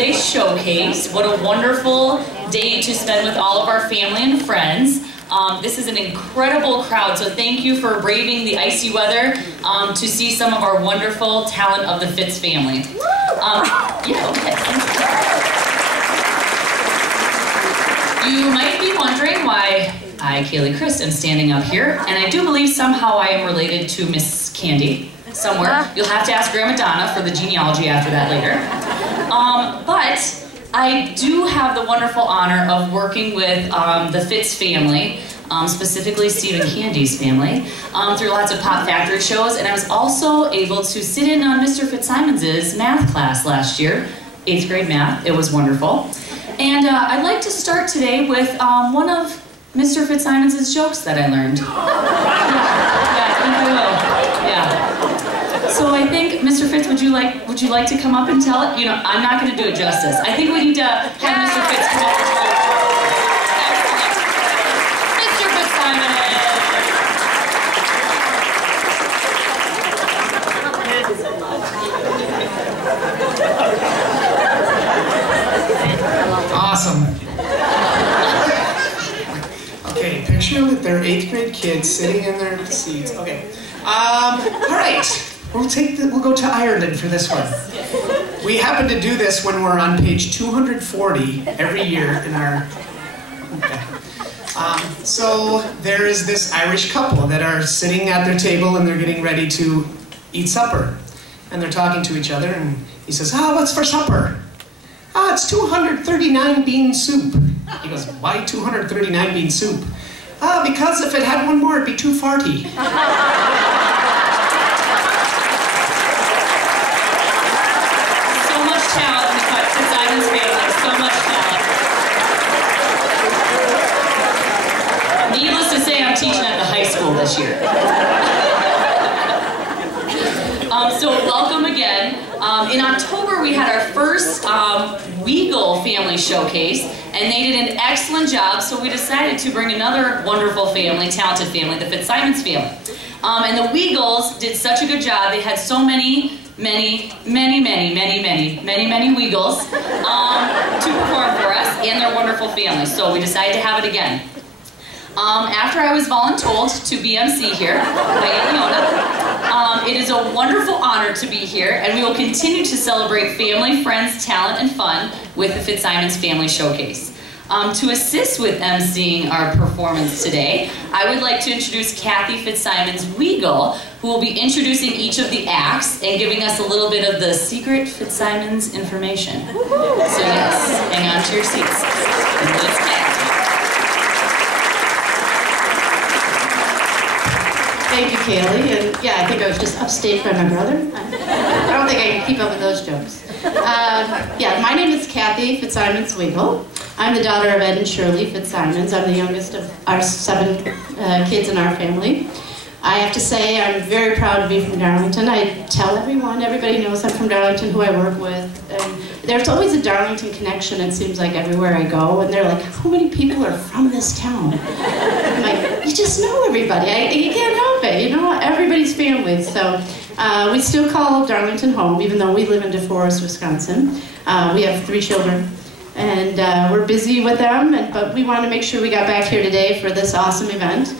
Sunday showcase. What a wonderful day to spend with all of our family and friends. This is an incredible crowd, so thank you for braving the icy weather to see some of our wonderful talent of the Fitz family. Yeah, okay. You might be wondering why I, Kaylee Christ, am standing up here, and I do believe somehow I am related to Miss Candy somewhere. You'll have to ask Grandma Donna for the genealogy after that later. But I do have the wonderful honor of working with the Fitz family, specifically Steve and Candy's family, through lots of Pop Factory shows, and I was also able to sit in on Mr. Fitzsimons' math class last year, 8th grade math. It was wonderful. And I'd like to start today with one of Mr. Fitzsimons' jokes that I learned. Yeah, I think I will. Yeah. So I think, Mr. Fitz, would you like to come up and tell it? You know, I'm not going to do it justice. I think we need to have Mr. Fitz come up and tell it. Mr. Fitzsimons. Awesome. Okay, picture that they're 8th grade kids sitting in their seats. Okay. All right. We'll go to Ireland for this one. We happen to do this when we're on page 240 every year in our... Okay. So there is this Irish couple that are sitting at their table and they're getting ready to eat supper. And they're talking to each other and he says, what's for supper? It's 239 bean soup. He goes, why 239 bean soup? Because if it had one more, it'd be 240. So much talent in the Fitzsimons family, so much talent. Needless to say, I'm teaching at the high school this year. So welcome again. In October, we had our first Weagle family showcase, and they did an excellent job, so we decided to bring another wonderful family, talented family, the Fitzsimons family. And the Weagles did such a good job. They had so many Weagles to perform for us and their wonderful family, so we decided to have it again. After I was voluntold to be MC here by Leona, it is a wonderful honor to be here, and we will continue to celebrate family, friends, talent, and fun with the Fitzsimons Family Showcase. To assist with emceeing our performance today, I would like to introduce Kathy Fitzsimons Weagle, who will be introducing each of the acts and giving us a little bit of the secret Fitzsimons information. So yes, hang on to your seats. And let's act. Thank you, Kaylee. And yeah, I think I was just upstaged by my brother. I don't think I can keep up with those jokes. Yeah, my name is Kathy Fitzsimons Weagle. I'm the daughter of Ed and Shirley Fitzsimons. I'm the youngest of our 7 kids in our family. I have to say I'm very proud to be from Darlington. I tell everyone, everybody knows I'm from Darlington, who I work with. And there's always a Darlington connection, it seems like, everywhere I go. And they're like, how many people are from this town? I'm like, you just know everybody. You can't help it, you know, everybody's family. So we still call Darlington home, even though we live in DeForest, Wisconsin. We have 3 children. And we're busy with them, but we wanted to make sure we got back here today for this awesome event.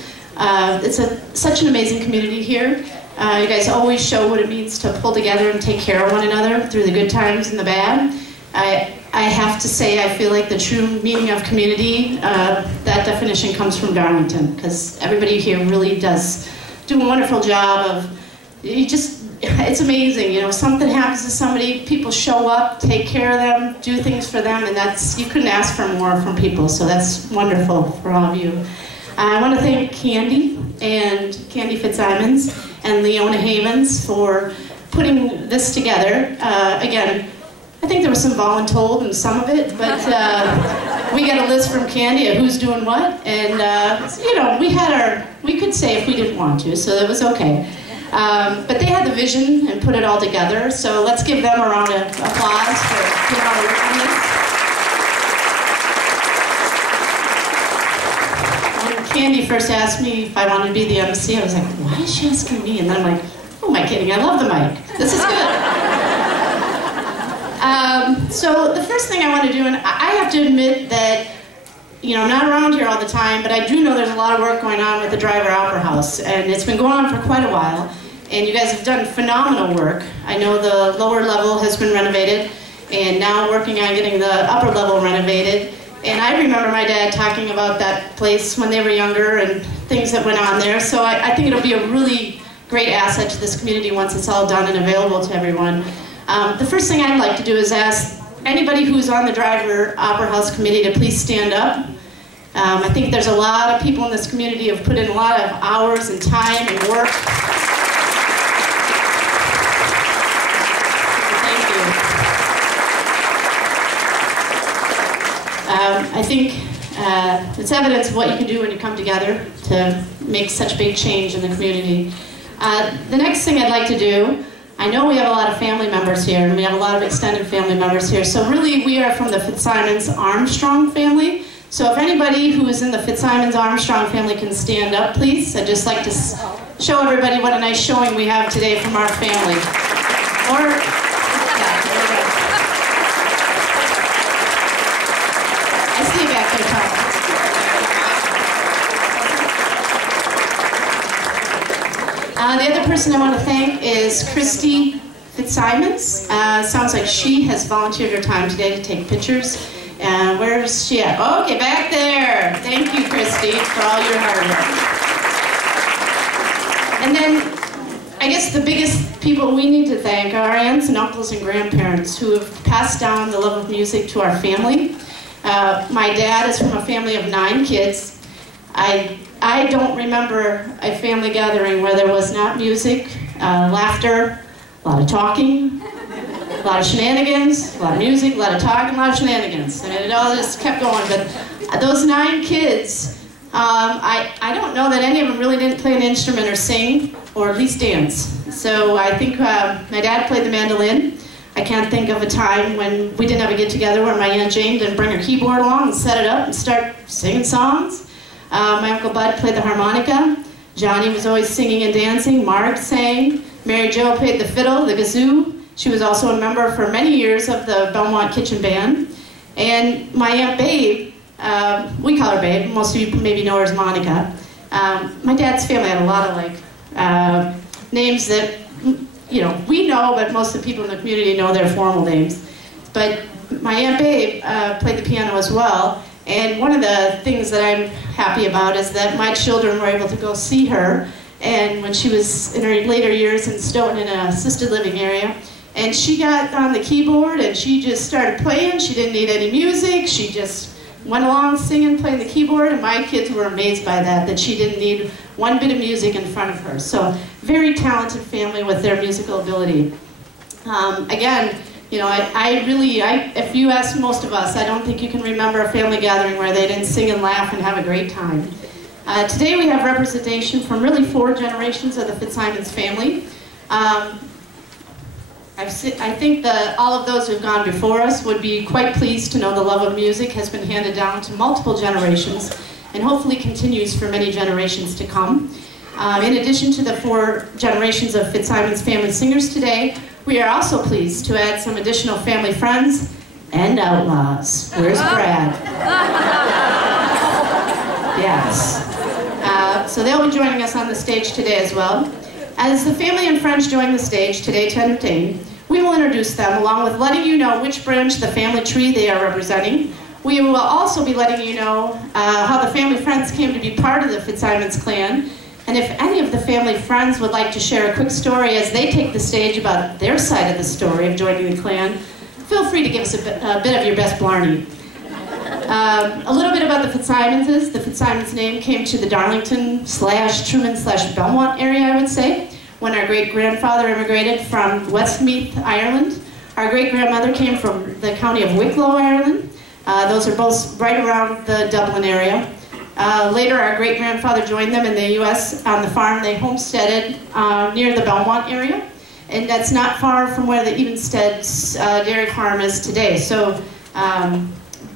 It's such an amazing community here. You guys always show what it means to pull together and take care of one another through the good times and the bad. I have to say I feel like the true meaning of community, that definition comes from Darlington, because everybody here really does do a wonderful job of, it's amazing, you know, something happens to somebody, people show up, take care of them, do things for them, and you couldn't ask for more from people, so that's wonderful for all of you. I want to thank Candy and Candy Fitzsimons and Leona Havens for putting this together. Again, I think there was some voluntold in some of it, but we got a list from Candy of who's doing what, and you know, we could say if we didn't want to, so that was okay. But they had the vision and put it all together, so let's give them a round of applause for doing all the work on this. When Candy first asked me if I wanted to be the MC, I was like, why is she asking me? And then I'm like, who am I kidding? I love the mic. This is good. So the first thing I want to do, and I have to admit that, you know, I'm not around here all the time, but I do know there's a lot of work going on with the Driver Opera House, and it's been going on for quite a while, and you guys have done phenomenal work. I know the lower level has been renovated, and now working on getting the upper level renovated. And I remember my dad talking about that place when they were younger and things that went on there, so I think it'll be a really great asset to this community once it's all done and available to everyone. The first thing I'd like to do is ask anybody who's on the Driver Opera House Committee to please stand up. I think there's a lot of people in this community who have put in a lot of hours and time and work. Thank you. I think it's evidence of what you can do when you come together to make such big change in the community. The next thing I'd like to do, I know we have a lot of family members here, and we have a lot of extended family members here, so really we are from the Fitzsimons Armstrong family. So if anybody who is in the Fitzsimons Armstrong family can stand up, please. I'd just like to show everybody what a nice showing we have today from our family. Or, yeah, there we go. I see you back there, Tom. The other person I want to thank is Christy Fitzsimons. Sounds like she has volunteered her time today to take pictures. Where's she at? Okay, back there. Thank you, Christy, for all your hard work. And then, I guess the biggest people we need to thank are our aunts and uncles and grandparents who have passed down the love of music to our family. My dad is from a family of 9 kids. I don't remember a family gathering where there was not music, laughter, a lot of talking, a lot of shenanigans, a lot of music, a lot of talking, a lot of shenanigans. I mean, it all just kept going. But those 9 kids, I don't know that any of them really didn't play an instrument or sing, or at least dance. So I think my dad played the mandolin. I can't think of a time when we didn't have a get-together where my Aunt Jane didn't bring her keyboard along and set it up and start singing songs. My Uncle Bud played the harmonica. Johnny was always singing and dancing. Mark sang. Mary Jo played the fiddle, the kazoo. She was also a member for many years of the Belmont Kitchen Band. And my Aunt Babe, we call her Babe, most of you maybe know her as Monica. My dad's family had a lot of names that, you know, we know, but most of the people in the community know their formal names. But my Aunt Babe played the piano as well. And one of the things that I'm happy about is that my children were able to go see her, and when she was in her later years in Stoughton in an assisted living area. And she got on the keyboard and she just started playing. She didn't need any music. She just went along singing, playing the keyboard, and my kids were amazed by that she didn't need one bit of music in front of her. So very talented family with their musical ability. Again, you know, if you ask most of us, I don't think you can remember a family gathering where they didn't sing and laugh and have a great time. Today we have representation from really 4 generations of the Fitzsimons family. I think that all of those who have gone before us would be quite pleased to know the love of music has been handed down to multiple generations and hopefully continues for many generations to come. In addition to the 4 generations of Fitzsimons family singers today, we are also pleased to add some additional family friends and outlaws. Where's Brad? Yes. So they'll be joining us on the stage today as well. As the family and friends join the stage today to entertain, we will introduce them along with letting you know which branch of the family tree they are representing. We will also be letting you know how the family friends came to be part of the Fitzsimons clan, and if any of the family friends would like to share a quick story as they take the stage about their side of the story of joining the clan, feel free to give us a bit of your best blarney. A little bit about the Fitzsimonses. The Fitzsimons name came to the Darlington/Truman/Belmont area, I would say, when our great-grandfather immigrated from Westmeath, Ireland. Our great-grandmother came from the county of Wicklow, Ireland. Those are both right around the Dublin area. Later, our great-grandfather joined them in the U.S. on the farm they homesteaded near the Belmont area, and that's not far from where the Evenstead's dairy farm is today. So,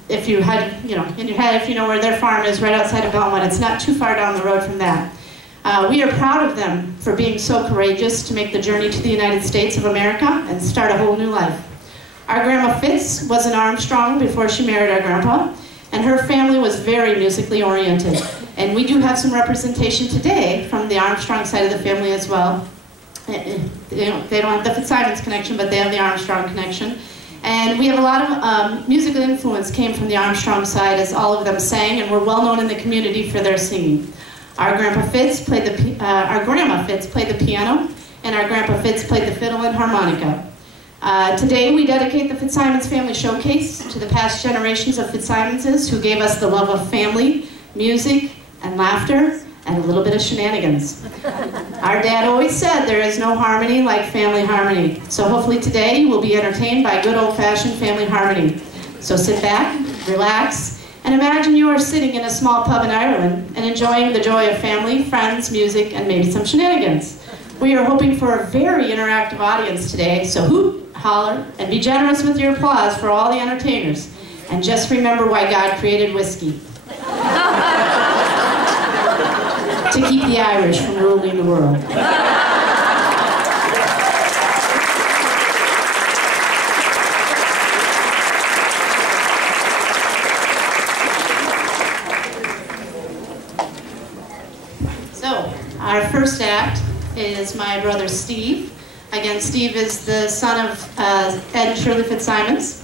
if you had, you know, in your head, if you know where their farm is, right outside of Belmont, it's not too far down the road from that. We are proud of them for being so courageous to make the journey to the United States of America and start a whole new life. Our Grandma Fitz was an Armstrong before she married our grandpa, and her family was very musically oriented. And we do have some representation today from the Armstrong side of the family as well. They don't have the Fitzsimons connection, but they have the Armstrong connection. And we have a lot of musical influence came from the Armstrong side, as all of them sang, and were well known in the community for their singing. Our Grandma Fitz played our Grandma Fitz played the piano, and our Grandpa Fitz played the fiddle and harmonica. Today we dedicate the Fitzsimons Family Showcase to the past generations of Fitzsimonses who gave us the love of family, music, and laughter, and a little bit of shenanigans. Our dad always said there is no harmony like family harmony. So hopefully today you will be entertained by good old-fashioned family harmony. So sit back, relax, and imagine you are sitting in a small pub in Ireland and enjoying the joy of family, friends, music, and maybe some shenanigans. We are hoping for a very interactive audience today, so hoot, holler, and be generous with your applause for all the entertainers. And just remember why God created whiskey. To keep the Irish from ruling the world. So, our first act is my brother Steve. Again, Steve is the son of Ed and Shirley Fitzsimons,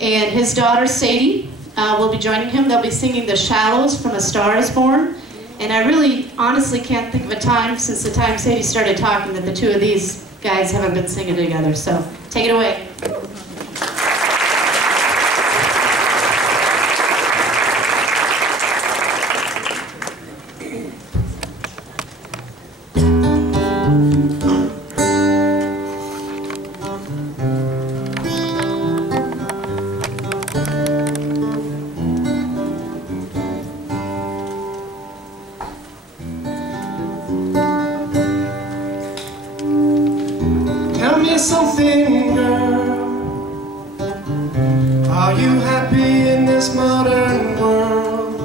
and his daughter Sadie will be joining him. They'll be singing The Shallows from A Star Is Born. And I really, honestly can't think of a time since the time Sadie started talking that the two of these guys haven't been singing together. So, take it away. Something, girl. Are you happy in this modern world?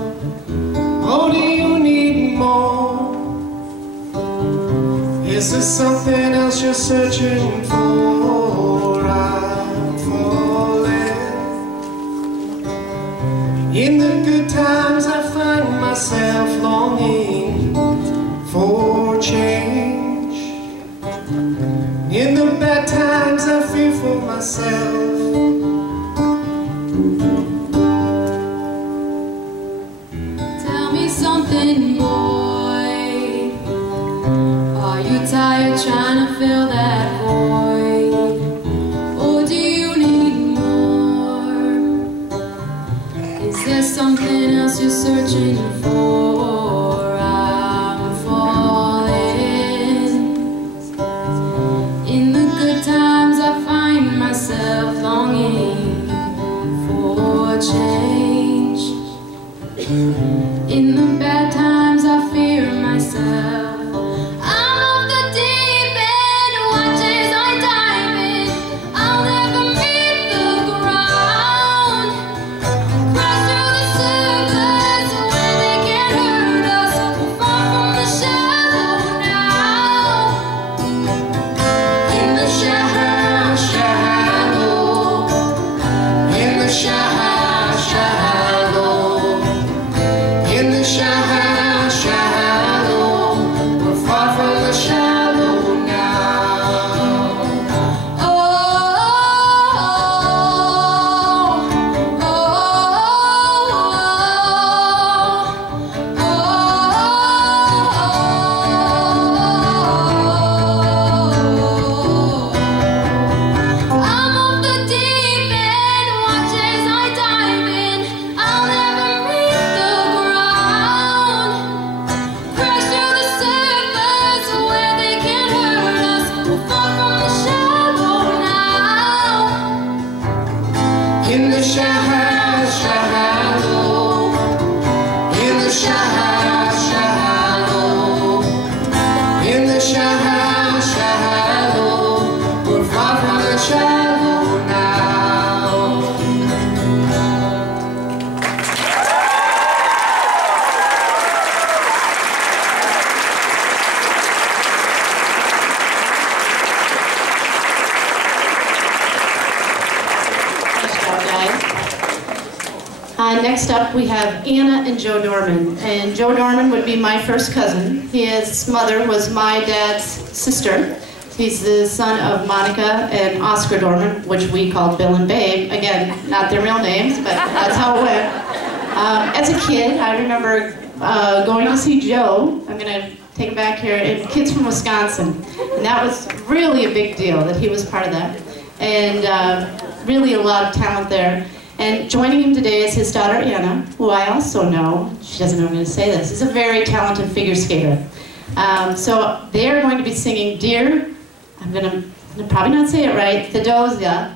Or do you need more? Is there something else you're searching for? I'm falling. In the good times I find myself longing for change. In the bad times I fear for myself. Tell me something, boy. Are you tired trying to fill that void? Or do you need more? Is there something else you're searching for? Times I find myself longing for change. In the bad times I fear myself. I'm off the deep end, watch as I dive in. I'll never meet the ground. Crash through the surface where they can't hurt us. We're far from the shallow now. In the shallow, in the shallow, in the shallow. Next up, we have Anna and Joe Dorman. And Joe Dorman would be my first cousin. His mother was my dad's sister. He's the son of Monica and Oscar Dorman, which we called Bill and Babe. Again, not their real names, but that's how it went. As a kid, I remember going to see Joe. I'm going to take him back here, and Kids from Wisconsin. And that was really a big deal that he was part of that. And really a lot of talent there. And joining him today is his daughter Anna, who I also know, she doesn't know I'm going to say this, is a very talented figure skater. So they're going to be singing Dear, I'm going to probably not say it right, Theodosia,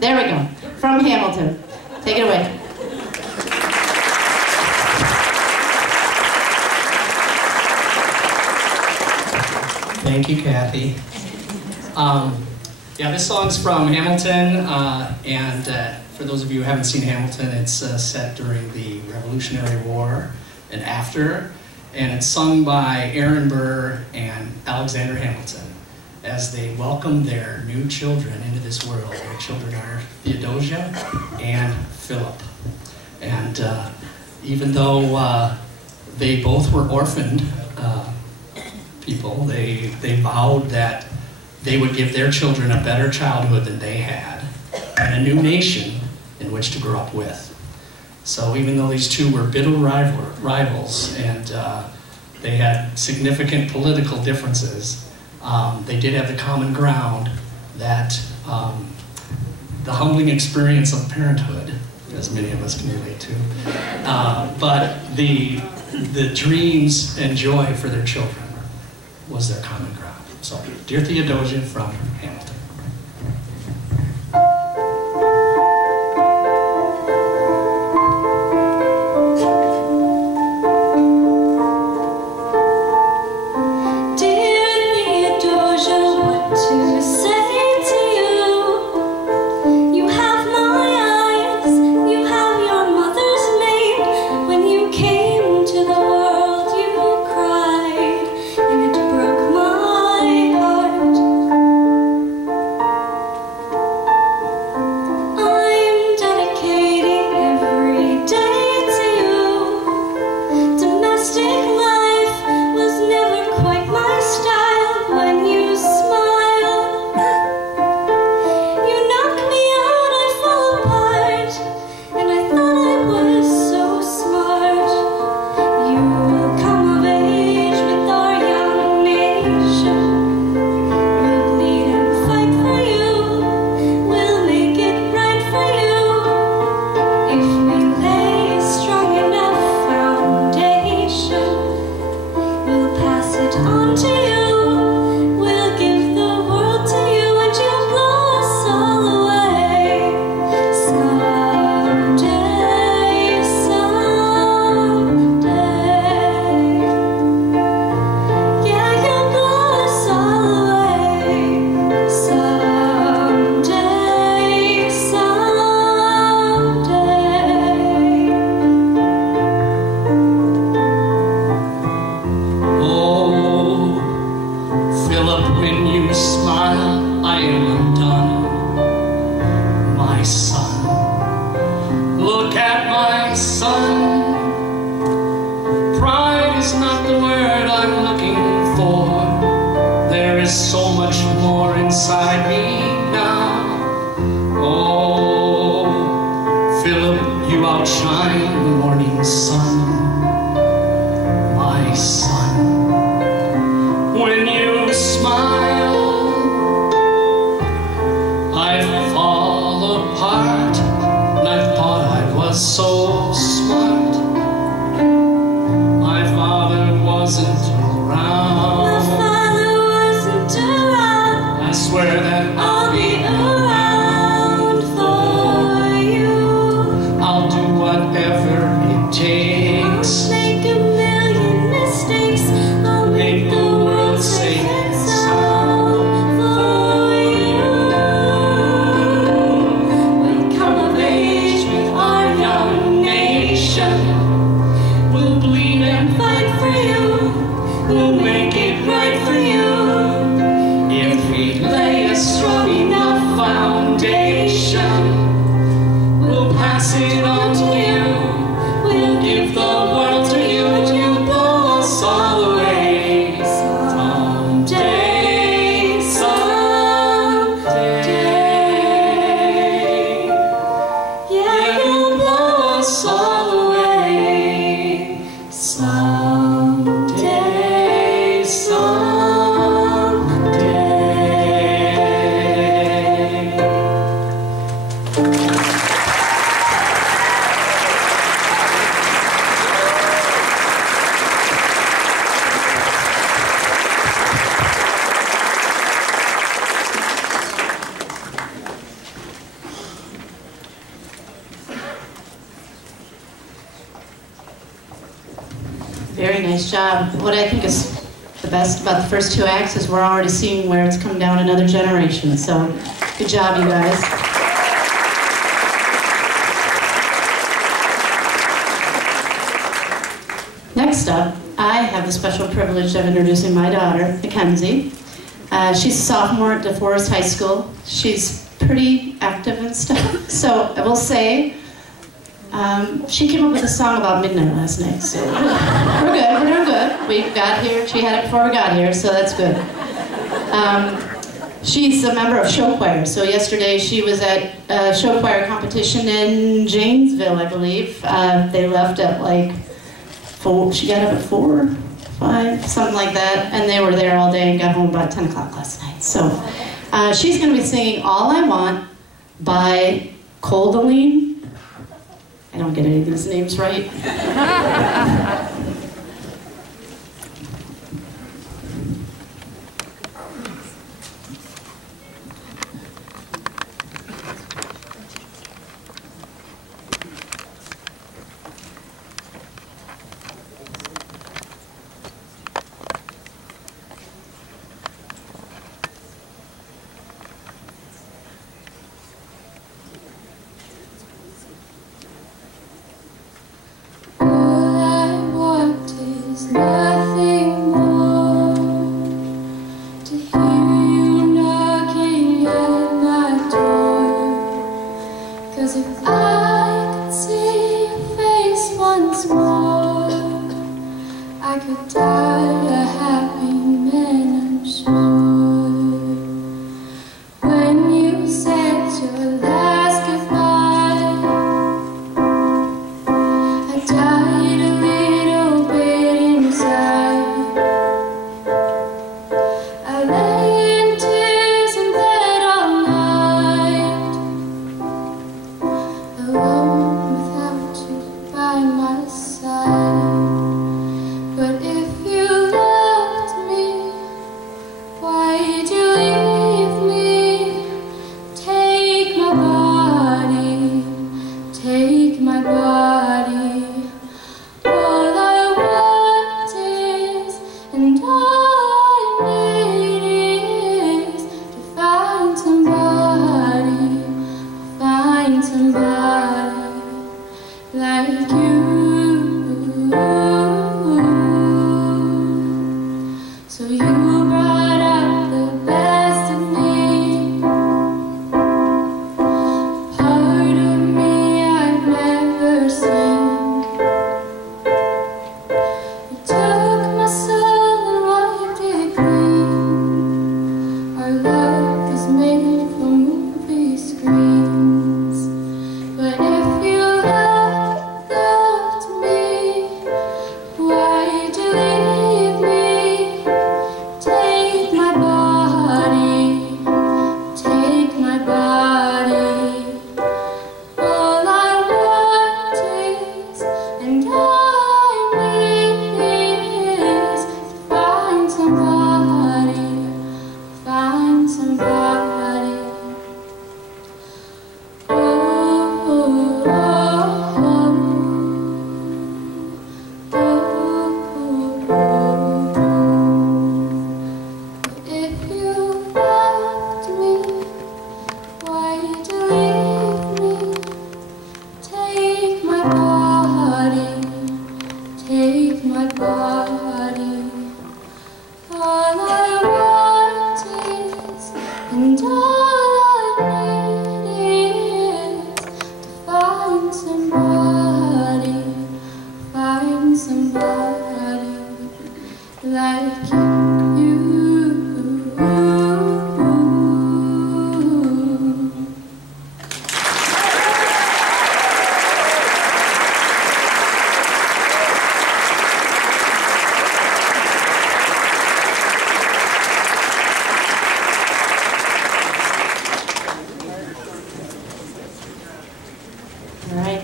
there we go, from Hamilton. Take it away. Thank you, Kathy. Yeah, this song's from Hamilton, and for those of you who haven't seen Hamilton, it's set during the Revolutionary War and after, and it's sung by Aaron Burr and Alexander Hamilton as they welcome their new children into this world. Their children are Theodosia and Philip. And even though they both were orphaned people, they vowed that they would give their children a better childhood than they had, and a new nation in which to grow up with. So even though these two were bitter rivals and they had significant political differences, they did have the common ground that the humbling experience of parenthood, as many of us can relate to, but the dreams and joy for their children was their common ground. So, Dear Theodosia from Hamilton. Strong enough foundation Very nice job. What I think is the best about the first 2 acts is we're already seeing where it's come down another generation. So, good job, you guys. Next up, I have the special privilege of introducing my daughter, Mackenzie. She's a sophomore at DeForest High School. She's pretty active and stuff. So I will say, she came up with a song about midnight last night. So we're good, we're doing good. We got here, she had it before we got here, so that's good. She's a member of show choir. So yesterday she was at a show choir competition in Janesville, I believe. They left at like 4, she got up at 4, 5, something like that, and they were there all day and got home about 10 o'clock last night. So she's going to be singing All I Want by Coldeline. I don't get any of these names right.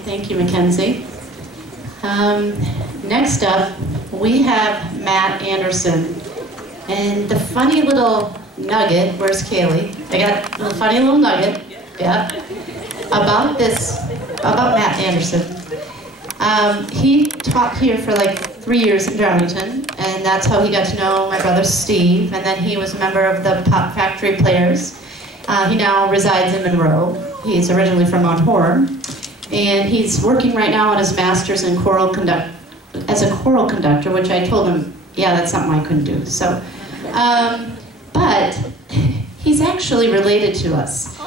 Thank you, Mackenzie. Next up, we have Matt Anderson. And the funny little nugget, where's Kaylee? I got a funny little nugget, yeah, about Matt Anderson. He taught here for like 3 years in Darlington, and that's how he got to know my brother Steve, and then he was a member of the Pop Factory Players. He now resides in Monroe. He's originally from Mount Horn, and he's working right now on his master's in as a choral conductor, which I told him, yeah, that's something I couldn't do. So, but he's actually related to us.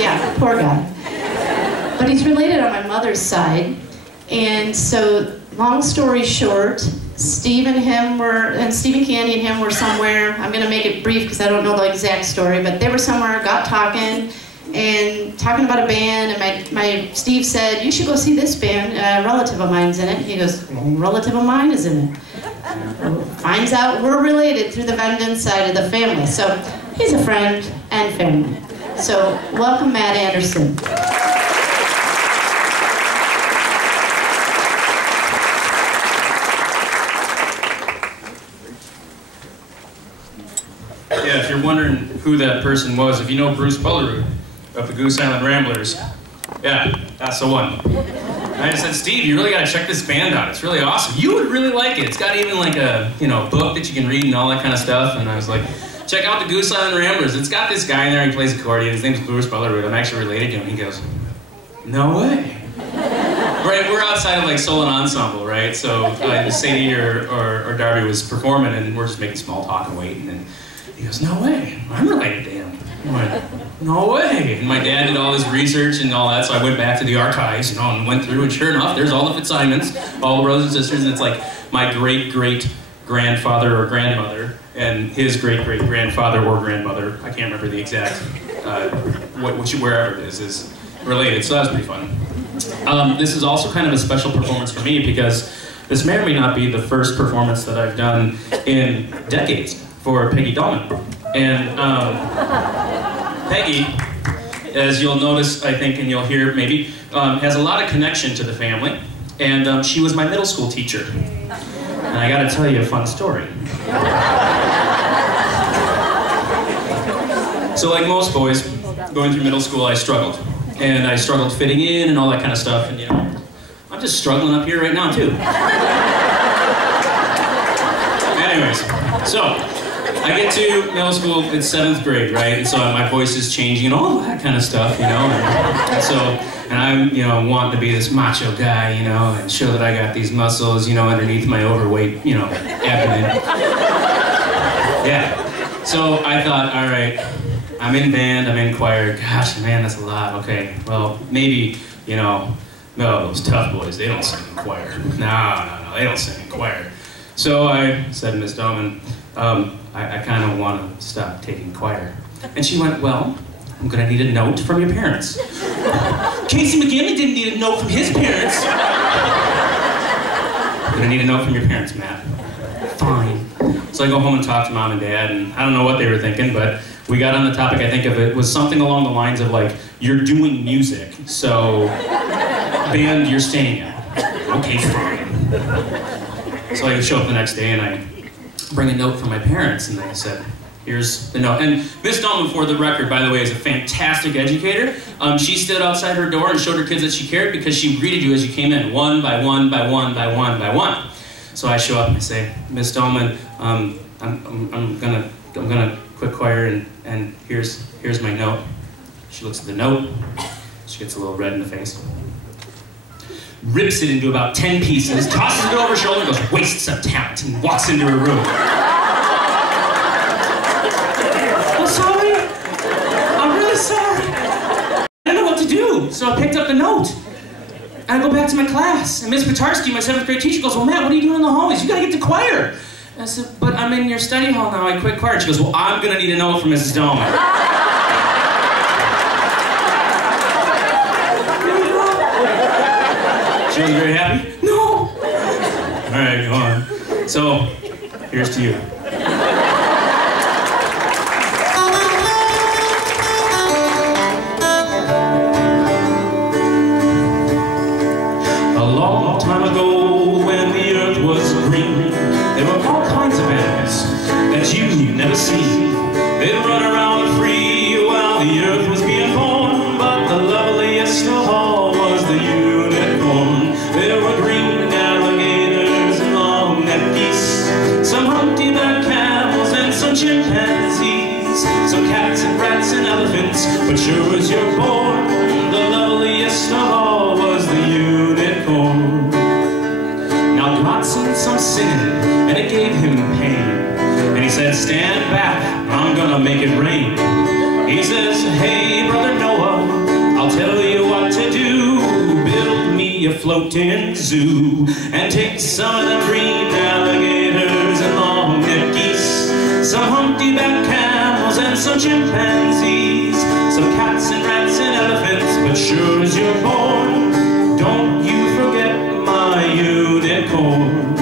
Yeah, poor guy. But he's related on my mother's side, and so, long story short, Steve and Candy and him were somewhere. I'm going to make it brief because I don't know the exact story, but they were somewhere, got talking about a band, and Steve said, you should go see this band, a relative of mine's in it. He goes, well, a relative of mine is in it. Finds out we're related through the Vendon side of the family. So he's a friend and family. So welcome, Matt Anderson. Yeah, if you're wondering who that person was, if you know Bruce Bullerud of the Goose Island Ramblers, yeah, that's the one. And I said, Steve, you really gotta check this band out. It's really awesome. You would really like it. It's got even like a, book that you can read and all that kind of stuff. And I was like, check out the Goose Island Ramblers. It's got this guy in there, he plays accordion. His name's Bruce Bullerud. I'm actually related to him. He goes, no way. Right, we're outside of like Solon Ensemble, right? So Sadie or Darby was performing, and we're just making small talk and waiting. And he goes, no way, I'm related to him. I went, no way. And my dad did all his research and all that, so I went back to the archives, and went through, and sure enough, there's all the Fitzsimons, all the brothers and sisters, and it's like my great-great-grandfather or grandmother, and his great-great-grandfather or grandmother, I can't remember the exact, wherever it is related, so that was pretty fun. This is also kind of a special performance for me because this may or may not be the first performance that I've done in decades for Peggy Dahlman. And Peggy, as you'll notice, I think, and you'll hear maybe, has a lot of connection to the family. And she was my middle school teacher. And I gotta tell you a fun story. So like most boys, going through middle school, I struggled. And I struggled fitting in and all that kind of stuff. And I'm just struggling up here right now too. Anyways, so I get to middle school, it's 7th grade, right? And so my voice is changing and all that kind of stuff, And I'm, wanting to be this macho guy, and show that I got these muscles, underneath my overweight, abdomen. Yeah. So I thought, all right, I'm in band, I'm in choir. Gosh, man, that's a lot. Okay, well, maybe, no, those tough boys, they don't sing in choir. No, they don't sing in choir. So I said to Miss Dahlman, I kind of want to stop taking choir. And she went, well, I'm going to need a note from your parents. Casey McGinley didn't need a note from his parents. I'm going to need a note from your parents, Matt. Fine. So I go home and talk to Mom and Dad, and I don't know what they were thinking, but we got on the topic, I think of it was something along the lines of like, you're doing music, so band you're staying in. Okay, fine. So I show up the next day and I bring a note from my parents, and they said, here's the note. And Miss Dahlman, for the record, by the way, is a fantastic educator. She stood outside her door and showed her kids that she cared because she greeted you as you came in, one by one by one by one by one. So I show up and I say, Miss Dahlman, I'm gonna quit choir, and here's my note. She looks at the note. She gets a little red in the face. Rips it into about 10 pieces, tosses it over her shoulder, goes, wastes of talent, and walks into her room. I'm sorry. I'm really sorry. I didn't know what to do, so I picked up the note. And I go back to my class, and Miss Petarsky, my 7th grade teacher, goes, well, Matt, what are you doing in the hallways? You gotta get to choir. And I said, but I'm in your study hall now, I quit choir. She goes, well, I'm gonna need a note from Mrs. Dahlman. She wasn't very happy? No! All right, go on. So, here's to you. A long time ago, when the earth was green, there were all kinds of animals that you've never seen. They'd run around free while the earth was being born, but the loveliest of all was the unicorn. There be a floating zoo and take some of the green alligators and long-necked geese, some humpty-back camels and some chimpanzees, some cats and rats and elephants, but sure as you're born, don't you forget my unicorn.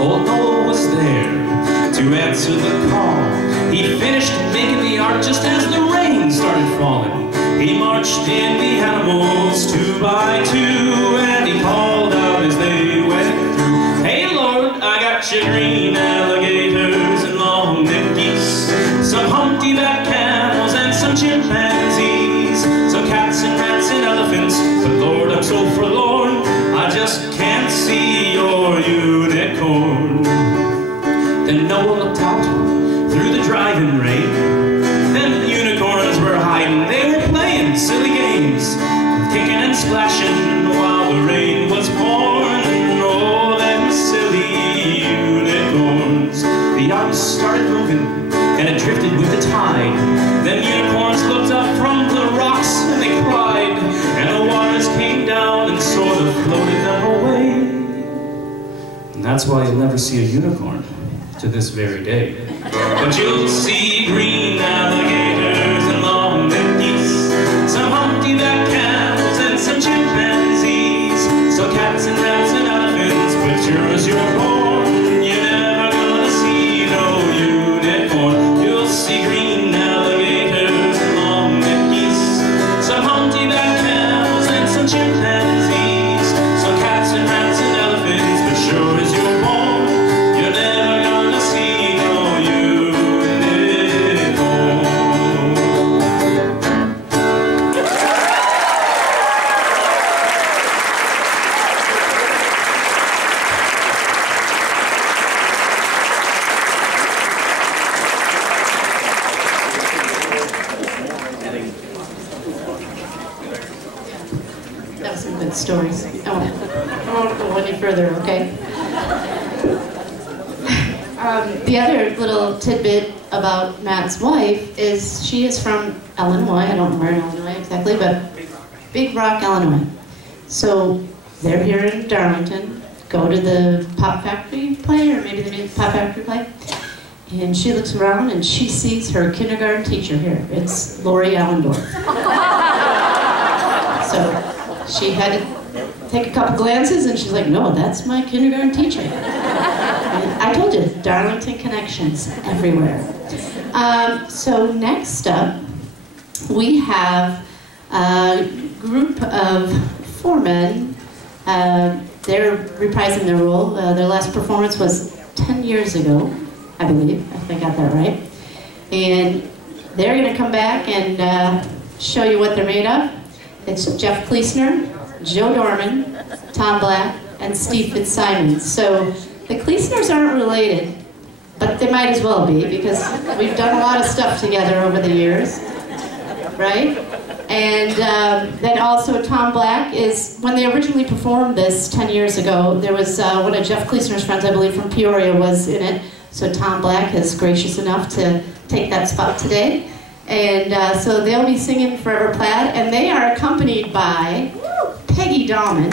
Old Noah was there to answer the call. He finished making the ark just as the rain started falling. He marched in the animals 2 by 2, and he called out as they went through, "Hey Lord, I got your green alligators and long-necked geese, some humpty-back camels and some chimpanzees, some cats and rats and elephants, but Lord, I'm so forlorn, I just can't see your unicorn." Then Noah looked out through the driving rain. Them unicorns were hiding, they were playing silly games, kicking and splashing while the rain was pouring. Oh, them silly unicorns. The ark started moving and it drifted with the tide. Then unicorns looked up from the rocks and they cried, and the waters came down and sort of floated them away. And that's why you'll never see a unicorn to this very day. But you'll see green alligators and long-necked geese, some humpty-back camels and some chimpanzees, some cats and rats and elephants, but sure as you're born, you're never gonna see no unicorn. You'll see green alligators and long-necked geese, some humpty-back camels and some chimpanzees, some cats and rats and elephants, but sure as you're born, you're never gonna see no unicorn. That was some good stories. I won't go any further, okay? The other little tidbit about Matt's wife is she is from Illinois. I don't know where in Illinois exactly, but Big Rock, Illinois. So they're here in Darlington, go to the Pop Factory play, or maybe the Pop Factory play, and she looks around and she sees her kindergarten teacher here. It's Lori Allendorf. So she had to take a couple glances and she's like, "No, that's my kindergarten teacher." And I told you, Darlington connections everywhere. So next up, we have a group of 4 men. They're reprising their role. Their last performance was 10 years ago, I believe, if I got that right. And they're going to come back and show you what they're made of. It's Jeff Kleesner, Joe Dorman, Tom Black, and Steve Fitzsimons. So the Kleesners aren't related, but they might as well be, because we've done a lot of stuff together over the years, right? And then also Tom Black is, when they originally performed this 10 years ago, there was one of Jeff Kleesner's friends, I believe from Peoria, was in it. So Tom Black is gracious enough to take that spot today. And so they'll be singing Forever Plaid, and they are accompanied by Peggy Dahman.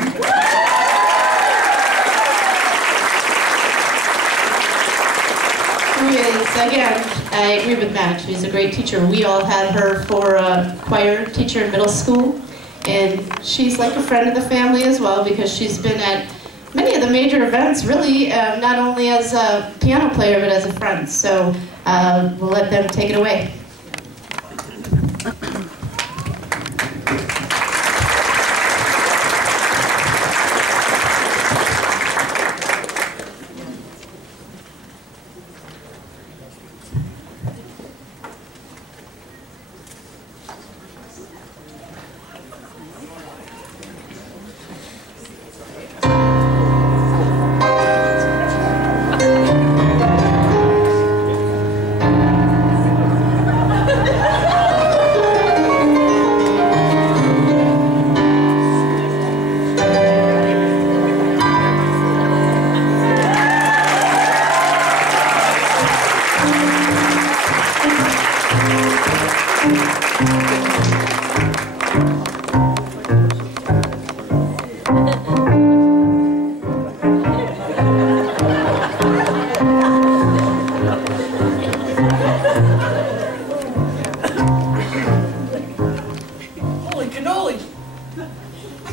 Who is, again, I agree with Matt, she's a great teacher. We all had her for a choir teacher in middle school, and she's like a friend of the family as well, because she's been at many of the major events, really, not only as a piano player, but as a friend. So we'll let them take it away.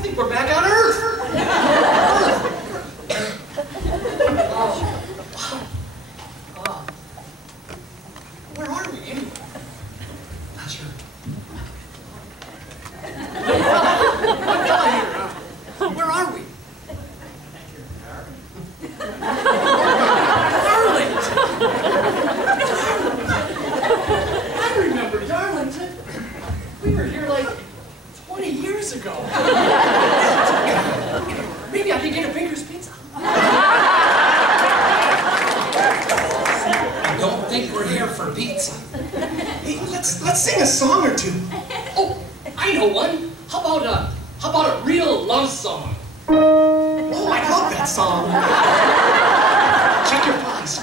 think we're back on Earth. Where are we anyway? Not sure. Where are we? Darlington. I remember Darlington. We were here like 20 years ago. Maybe I could get a Baker's Pizza. I don't think we're here for pizza. Hey, let's sing a song or two. Oh, I know one. How about a real love song? Oh, I love that song. Check your prize.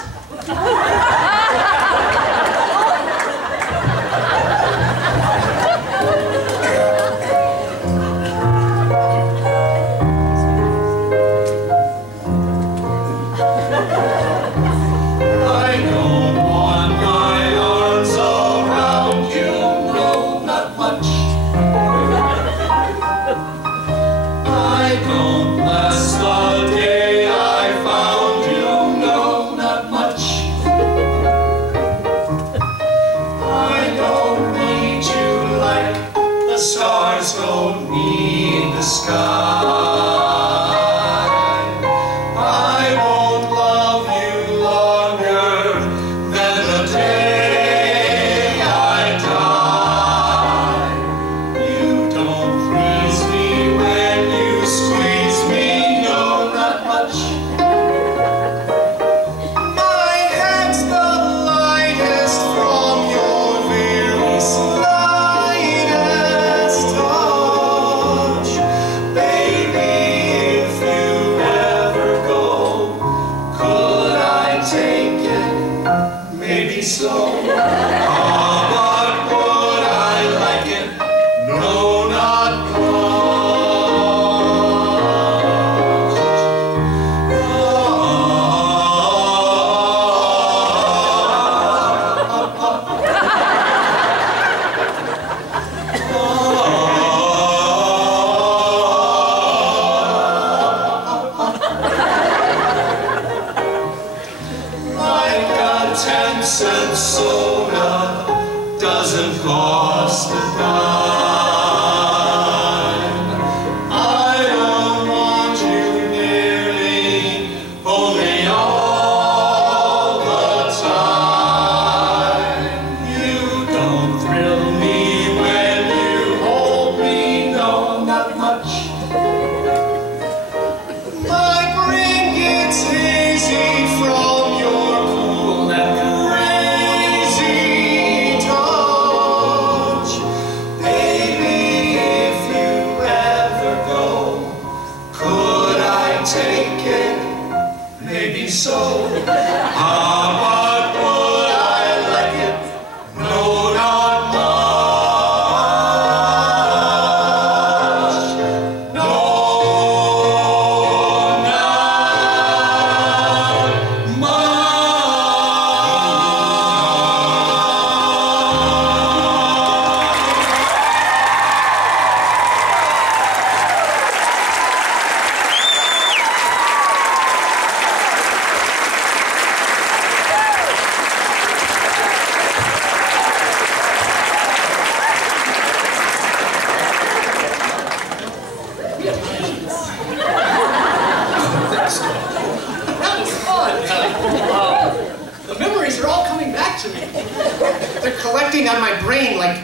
On my brain like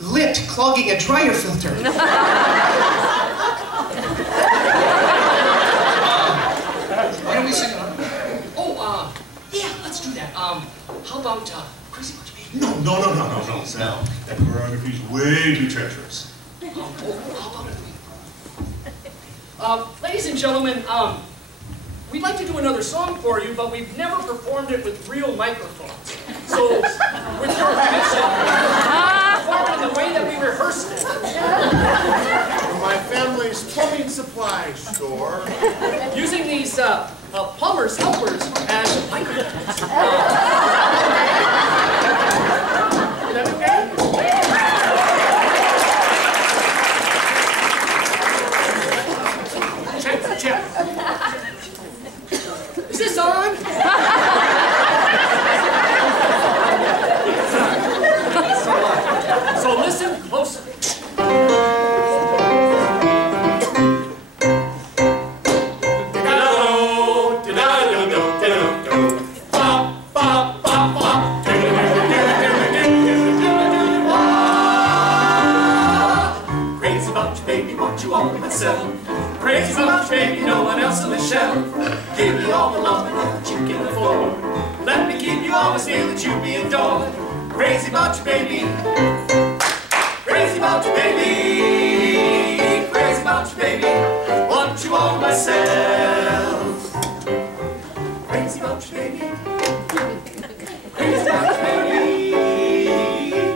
lint clogging a dryer filter. Why don't we sing another? Oh, yeah, let's do that. How about Crazy Much Baby? No, Sal. That choreography's way too treacherous. How about it? Ladies and gentlemen, we'd like to do another song for you, but we've never performed it with real microphones. So, with your permission, perform it in the way that we rehearsed it. From my family's plumbing supply store. Using these plumber's helpers as microphones. Is that okay? all myself. Crazy about you, baby, no one else on the shelf. Give you all the love that you can afford. Let me keep you always near that you be adored. Crazy about you, baby. Crazy about you, baby. Crazy about you, baby. Want you all myself. Crazy about you, baby. Crazy about you, baby.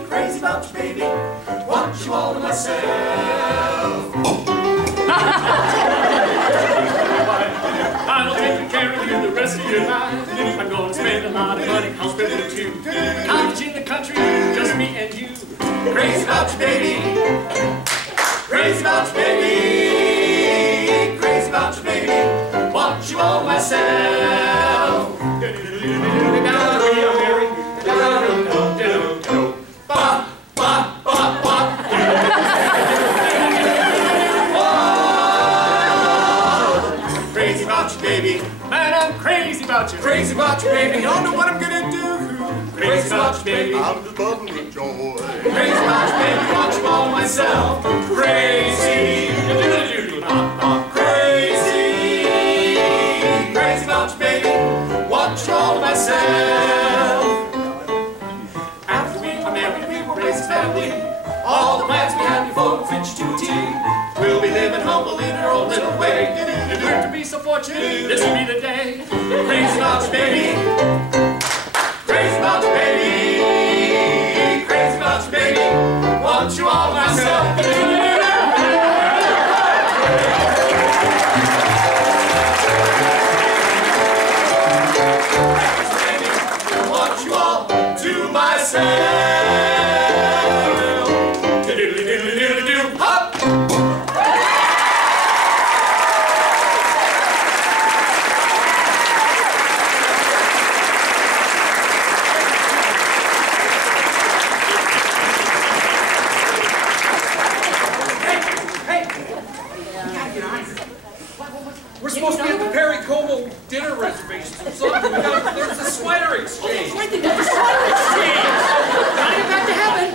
Crazy about you, baby. Want you all to myself. I'll take care of you the rest of your life. I'm going to spend a lot of money. I'll spend it too. Cottage in the country, just me and you. Crazy about you, baby. Crazy about you, baby. Crazy about you, baby. Want you all myself. Crazy about you, baby. Man, I'm crazy about you. Crazy about you, baby. Don't know what I'm gonna do. Crazy about you, baby. I'm just bubbling with joy. Crazy about you, baby. Want you all myself. Crazy. Crazy. Crazy about you, baby. Want you all myself. After we are married, we will raise a family. All the plans we had before will fit you to a T. We'll be living humble in our own little way. If we're to be so fortunate, this will be the day. Crazy about you, baby. Crazy about you, baby. Crazy about you, baby. Want you all myself. Want you all to myself. Hop. We're supposed to be at the Perry Como dinner reservations or something. There's a sweater exchange. Right there, the sweater exchange. Now you're back to heaven.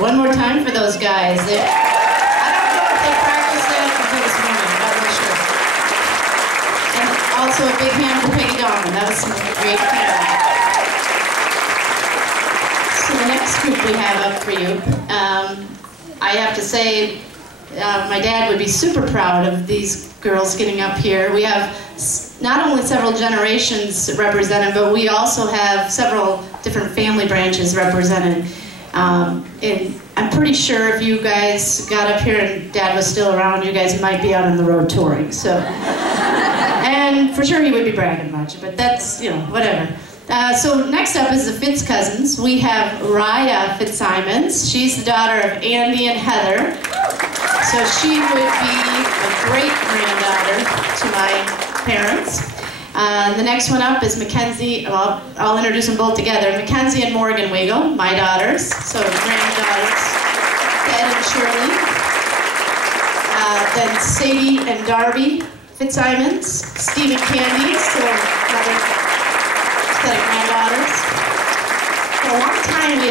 One more time for those guys. I don't know if they practiced that until this morning. I'm not really sure. And also a big hand for Peggy Dawson. That was some great piano. So the next group we have up for you, I have to say, my dad would be super proud of these girls getting up here. We have not only several generations represented, but we also have several different family branches represented. And I'm pretty sure if you guys got up here and Dad was still around, you guys might be out on the road touring. So, and for sure he would be bragging about you, but that's, you know, whatever. So next up is the Fitz cousins. We have Raya Fitzsimons. She's the daughter of Andy and Heather. So she would be a great granddaughter to my parents. The next one up is Mackenzie. Well, I'll introduce them both together. Mackenzie and Morgan Weigel, my daughters, so granddaughters, Ed and Shirley. Then Sadie and Darby Fitzsimons, Steve and Candy, so another set of granddaughters. For a long time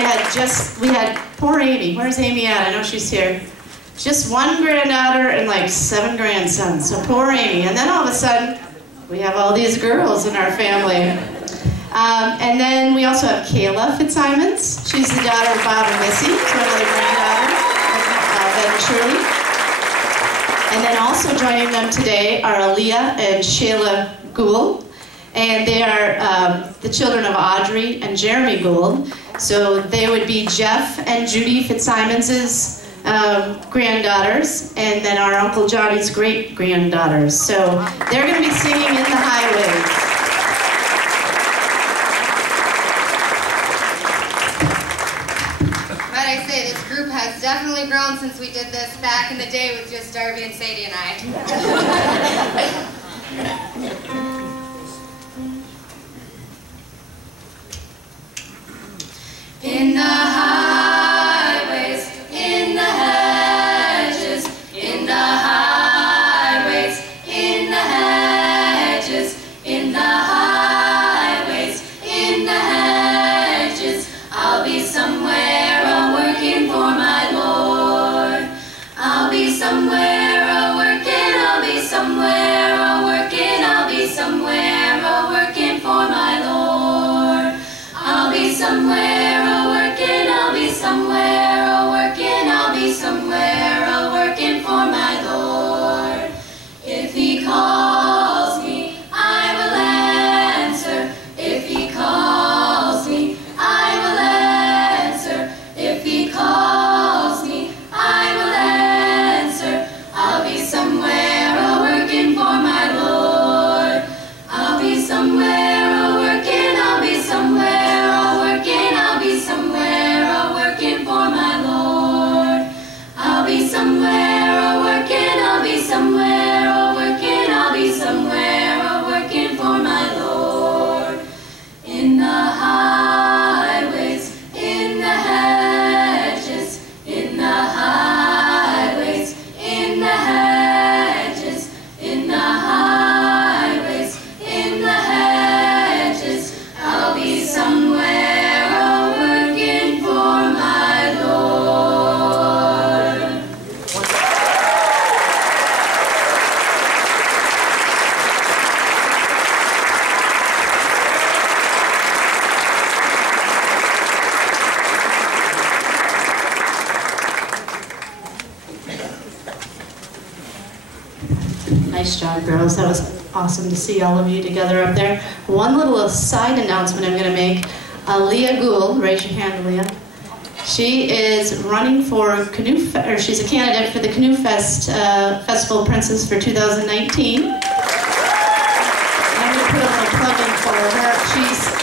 we had poor Amy. Where's Amy at? I know she's here. Just one granddaughter and like 7 grandsons. So poor Amy. And then all of a sudden, we have all these girls in our family. And then we also have Kayla Fitzsimons. She's the daughter of Bob and Missy, so another granddaughter, Ed and Shirley. And then also joining them today are Aaliyah and Shayla Gould. And they are the children of Audrey and Jeremy Gould. So they would be Jeff and Judy Fitzsimons' granddaughters, and then our Uncle Johnny's great-granddaughters. So they're going to be singing In the Highways. Might I say, this group has definitely grown since we did this back in the day with just Darby and Sadie and I. In the highways, in the hedges, in the highways. Nice job, girls. That was awesome to see all of you together up there. One little side announcement I'm going to make. Leah Gould, raise your hand, Leah. She is running for she's a candidate for the Canoe Fest Festival Princess for 2019. I'm going to put a little plug in for her.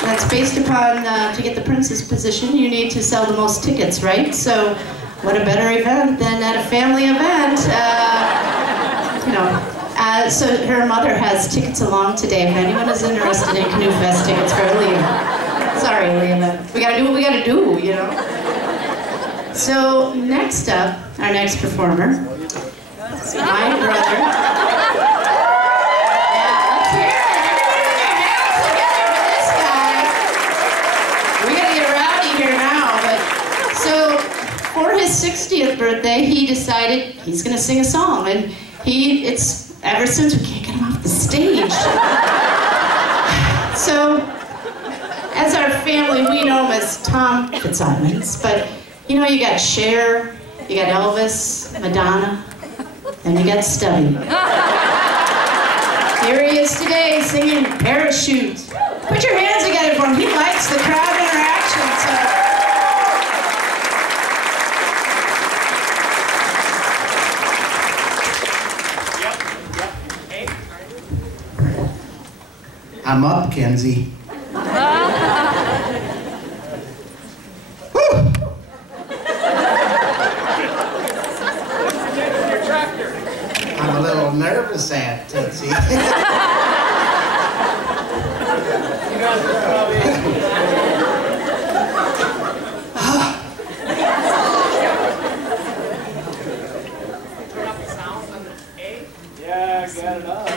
That's based upon, to get the princess position, you need to sell the most tickets, right? So what a better event than at a family event. So her mother has tickets along today. If anyone is interested in Canoe Fest tickets for Leah. Sorry, Leah, but we gotta do what we gotta do, you know? So next up, our next performer, is my brother. Yeah, let's hear it. Everybody get your hands together for this guy. We gotta get rowdy here now, but so for his 60th birthday, he decided he's gonna sing a song, and ever since we can't get him off the stage. So, as our family, we know him as Tom Fitzsimons, but you know, you got Cher, you got Elvis, Madonna, and you got Stubby. Here he is today singing Parachute. Put your hands together for him. He likes the crowd interaction, so. I'm up, Kenzie. I'm a little nervous, Aunt Tootsie. Yeah, got it up.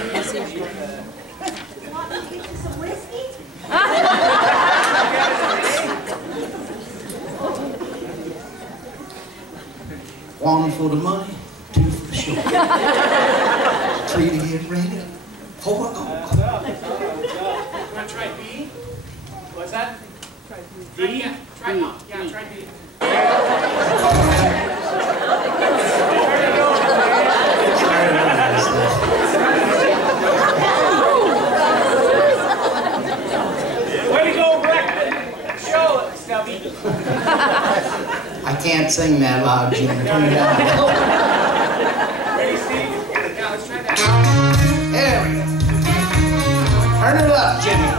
One for the money, two for the show. Three to get ready, four go. Want to try B? What's that? Try B. Yeah, try B. Yeah, try B. Way to go, Rick. Show it, Stubby. I can't sing that loud, Jim. Turn it down. Ready, Steve? Yeah, let's try that. There we go. Turn it up, Jimmy.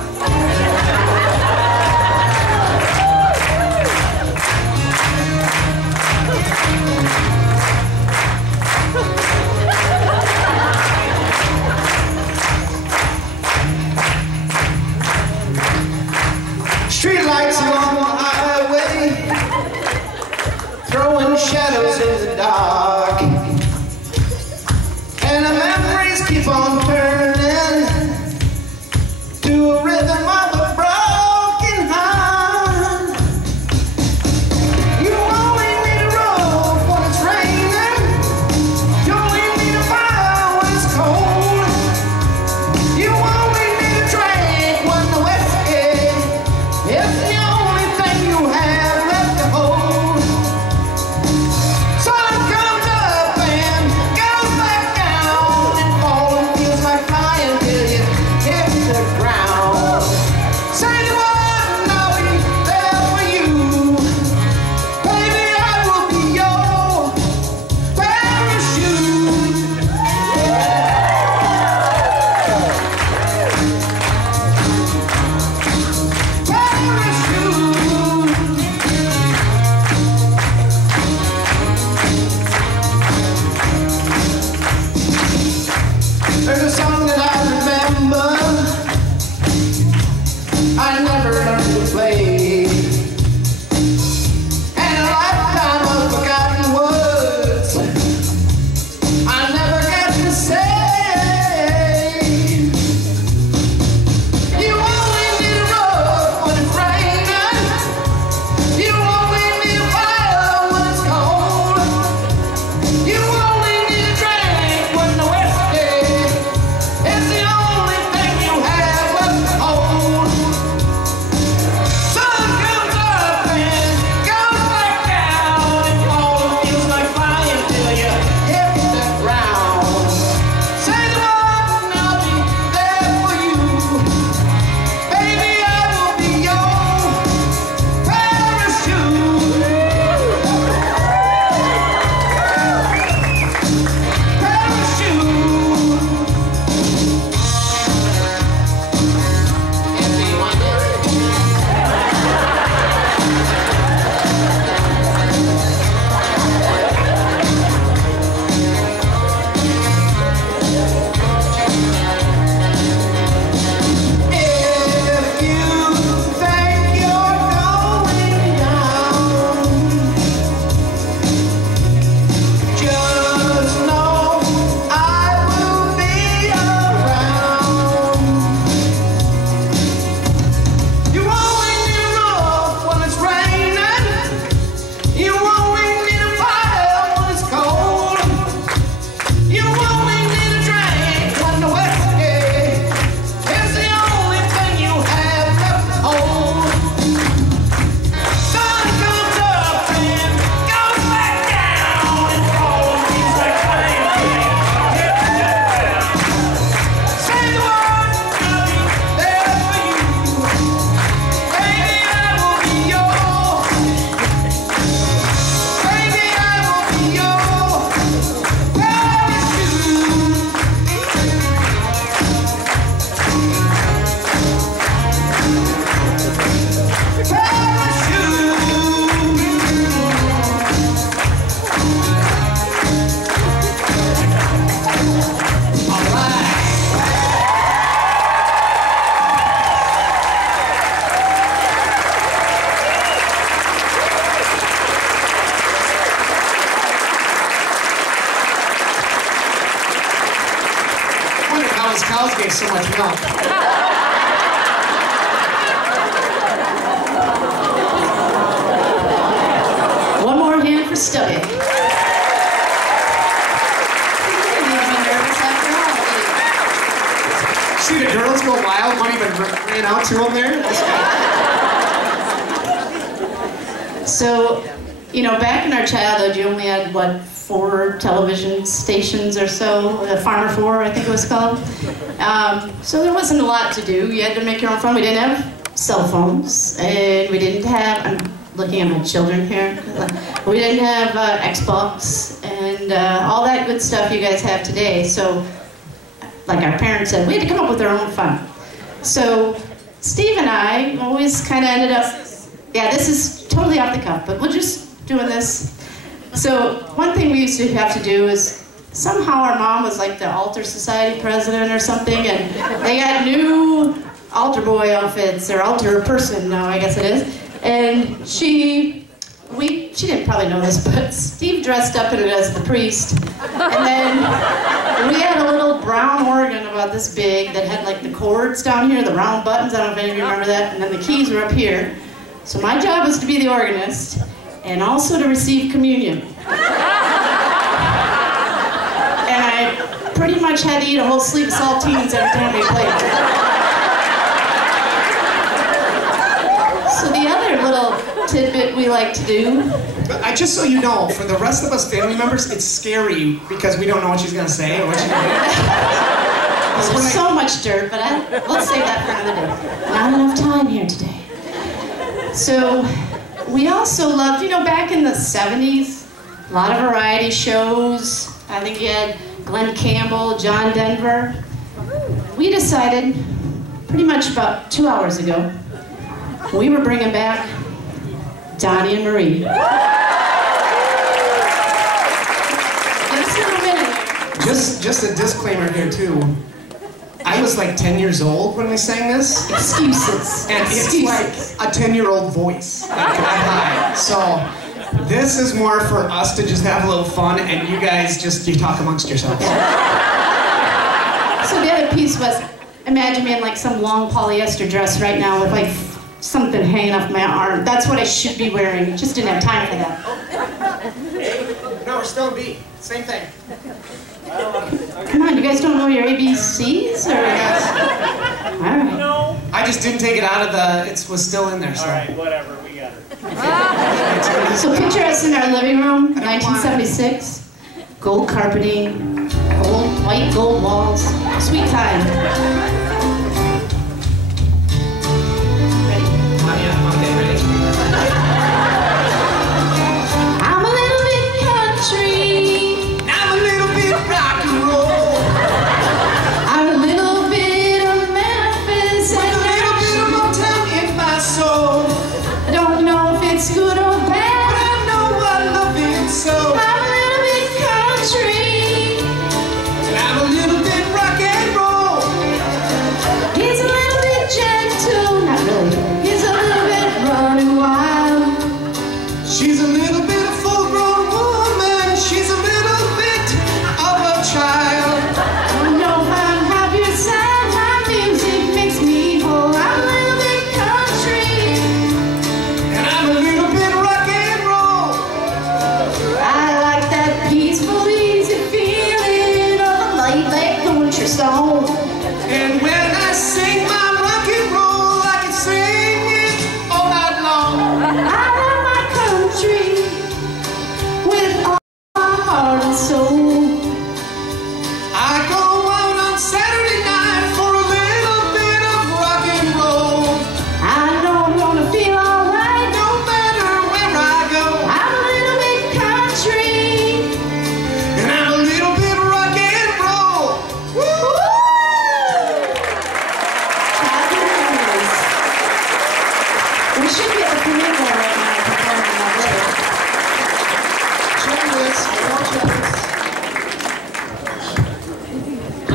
Street lights along the highway, throwing shadows in the dark, and the memories keep on turning to a rhythm of a broken heart. You only need a rope when it's raining, you only need a fire when it's cold, you only need a drink when the whiskey is the only thing you have left to hold. Sun comes up and goes back down, and falling feels like flying till you hit the ground. Say what, and I'll be there for you. Baby, I will be your parachute. There's a song that I remember I never learned to play, and a lifetime of forgotten words I never got to say. You only need a rope when it's raining, you only need a fire when it's cold, you only need a drink when the whiskey is Now his cows gave so much milk. One more hand for Stubby. See the girls go wild, one even ran out to him there. So, you know, back in our childhood, you only had, what, 4 television stations or so, the Farmer 4, I think it was called. So there wasn't a lot to do. You had to make your own fun. We didn't have cell phones, and we didn't have, I'm looking at my children here, we didn't have Xbox and all that good stuff you guys have today. So, like our parents said, we had to come up with our own fun. So Steve and I always kind of ended up, yeah, this is totally off the cuff, but we're just doing this. So one thing we used to have to do is, somehow our mom was like the altar society president or something, and they got new altar boy outfits, or altar person now, I guess it is. And she didn't probably know this, but Steve dressed up in it as the priest. And then we had a little brown organ about this big that had like the chords down here, the round buttons, I don't know if any of you remember that, and then the keys were up here. So my job was to be the organist, and also to receive communion. And I pretty much had to eat a whole sleeve of saltines every time we played. So the other little tidbit we like to do. Just so you know, for the rest of us family members, it's scary because we don't know what she's gonna say or what she's gonna do. There's so much dirt, but let's save that for another day. Not enough time here today. So we also loved, you know, back in the 70s, a lot of variety shows. I think you had Glenn Campbell, John Denver. We decided pretty much about 2 hours ago, we were bringing back Donnie and Marie. Just a disclaimer here too. I was like 10 years old when we sang this. Excuses. And it's like a 10-year-old voice. Like high. So this is more for us to just have a little fun, and you guys you talk amongst yourselves. So the other piece was, imagine me in like some long polyester dress right now with like something hanging off my arm. That's what I should be wearing. Just didn't have time for that. No, we're still in B. Same thing. Come on, you guys don't know your ABCs? Or? Yes. All right. No. I just didn't take it out of the, it was still in there, so. All right, whatever, we got it. So picture us in our living room, 1976. Gold carpeting, white gold walls. Sweet time. I'm a little bit country. I'm a little bit rock and roll. I'm a little bit of Memphis and a little bit of Motown in my soul. I don't know if it's good or bad. But I know I love it so. I'm a little bit country. And I'm a little bit rock and roll. He's a little bit gentle. Not really. He's a little bit running wild. She's a little bit of full-grown woman. She's a little bit of a child. Don't know if I'm happy or sad. My music makes me whole. I'm a little bit country. And I'm a little bit rock and roll. I like that peaceful, easy feeling of a laid-back country song. And when I sing my rock and roll, I can sing it all night long. I love my country with all my heart and soul. I go out on Saturday night for a little bit of rock and roll. I know I'm gonna feel alright. No matter where I go. I'm a little bit country. And I'm a little bit rock and roll. Woo! Happy memories. We should be at the Pinnacle right now performing that later.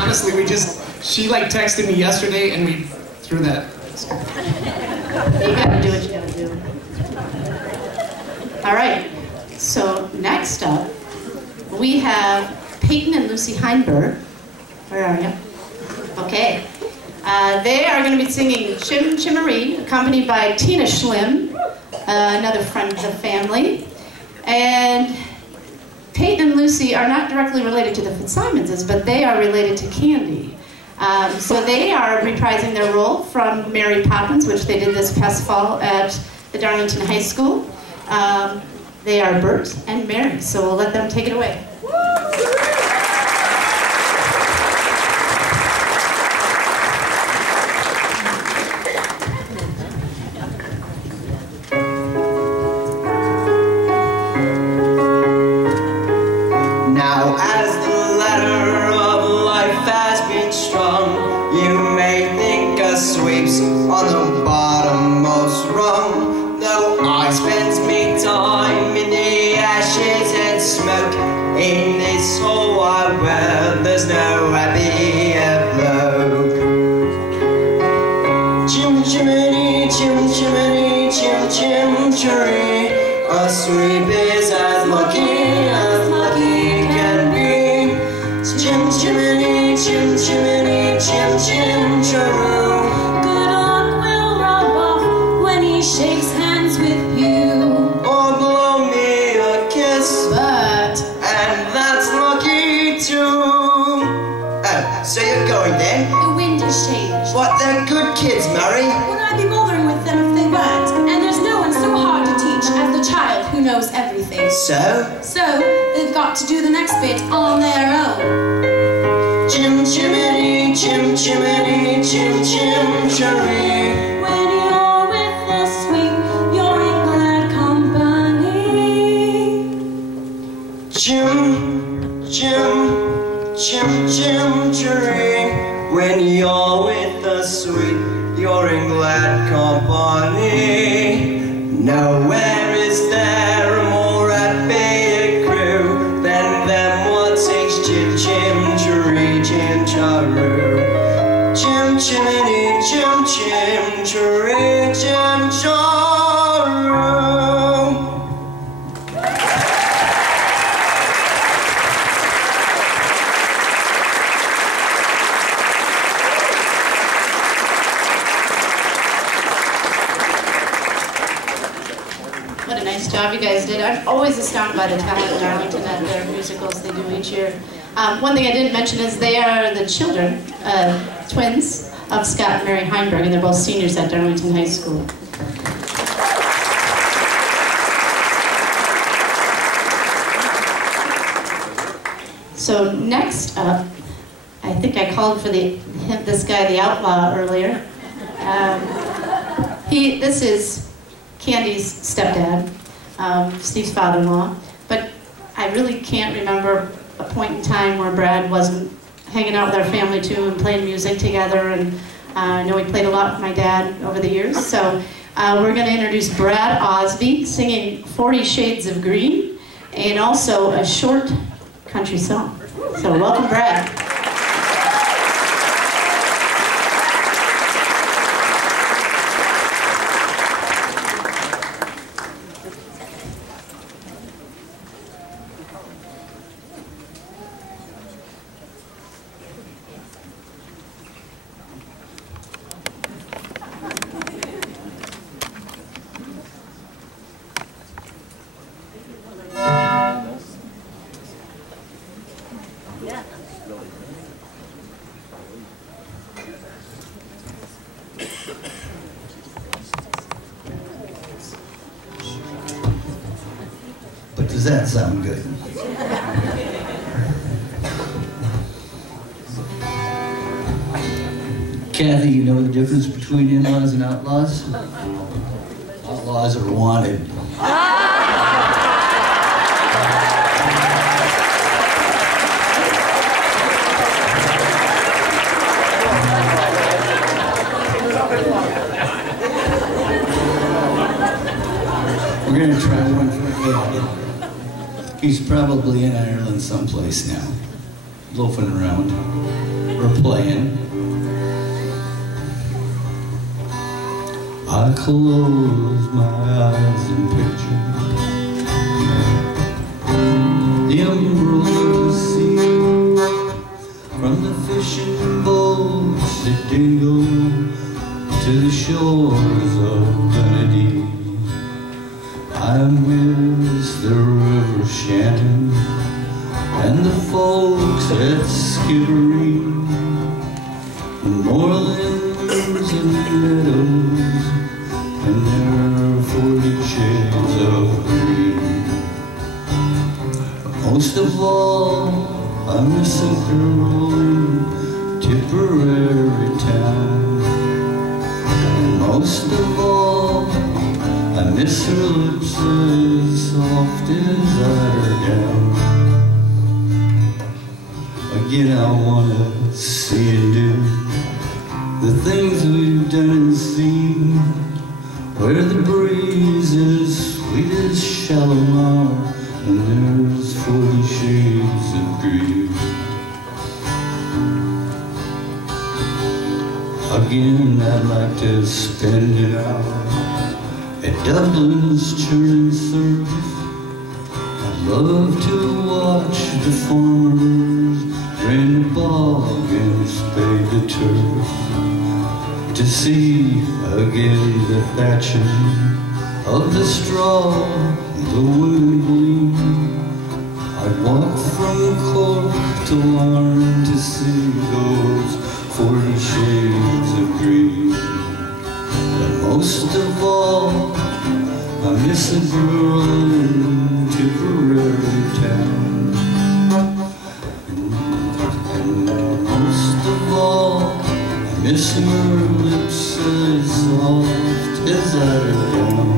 Honestly, she like texted me yesterday and we threw that. You gotta do what you gotta do. All right, so next up, we have Peyton and Lucy Heinberg. Where are you? Okay. They are going to be singing Chim Chimmery, accompanied by Tina Schlim, another friend of the family. And Peyton and Lucy are not directly related to the Fitzsimonses, but they are related to Candy. So they are reprising their role from Mary Poppins, which they did this past fall at the Darlington High School. They are Bert and Mary, so we'll let them take it away. Now as the ladder of life has been strung, you may think a sweep's on the bottommost rung. Though I spend me time in the ashes and smoke, in this whole wide world there's no happier bloke. Chim chimney, chim chimney, chim chim chimney, a sweep is as lucky can be. Chim chimney, chim chimney, chim chim chiroo. Good luck will rub off when he shakes hands with you. Or blow me a kiss, and that's lucky too. Oh, so you're going then? The wind has changed. What, they're good kids, Mary? Would I be bothering with them if they weren't? And there's no one so hard to teach as the child who knows everything. So they've got to do the next bit on their own. Chim chimney, chim chimney, chim chim chiree. When you're with the sweep, you're in glad company. Chim, chim, chim chim chiree. When you're with the sweet, you're in glad company. Nowhere is there a more happy crew than them what sings chim chim chiree, chim charoo. Chim chimney, chim chim chiree, chim charoo. What a nice job you guys did. I'm always astounded by the talent in Darlington at their musicals they do each year. One thing I didn't mention is they are the children, twins, of Scott and Mary Heinberg, and they're both seniors at Darlington High School. So next up, I think I called for this guy, the Outlaw, earlier. This is Candy's stepdad, Steve's father-in-law, but I really can't remember a point in time where Brad wasn't hanging out with our family too and playing music together, and I know he played a lot with my dad over the years, so we're going to introduce Brad Osby singing 40 Shades of Green and also a short country song. So welcome, Brad. But does that sound good? Kathy, you know the difference between in-laws and outlaws? Outlaws are wanted. We're going to try one for Ed. He's probably in Ireland someplace now, loafing around, or playing. I close my eyes and picture the emerald of the sea, from the fishing boats dingle to the shores of Dunedin. I miss the river Shannon and the folks at Skibbereen, the moorlands and meadows and their 40 shades of green. But most of all, I miss a girl in Tipperary town. And most of all, I miss her lips as soft as eiderdown. Again, I wanna see and do the things we've done and seen, where the breeze is sweet as Shalimar and there's 40 shades of green. Again, I'd like to spend an hour at Dublin's churning surf. I'd love to watch the farmers drain the bog and spade the turf, to see again the thatching of the straw, the women gleam. I'd walk from Cork to Larne to see those 40 shades of green. But most of all, I miss a girl in Tipperary town. And most of all, I miss her lips as soft as eiderdown.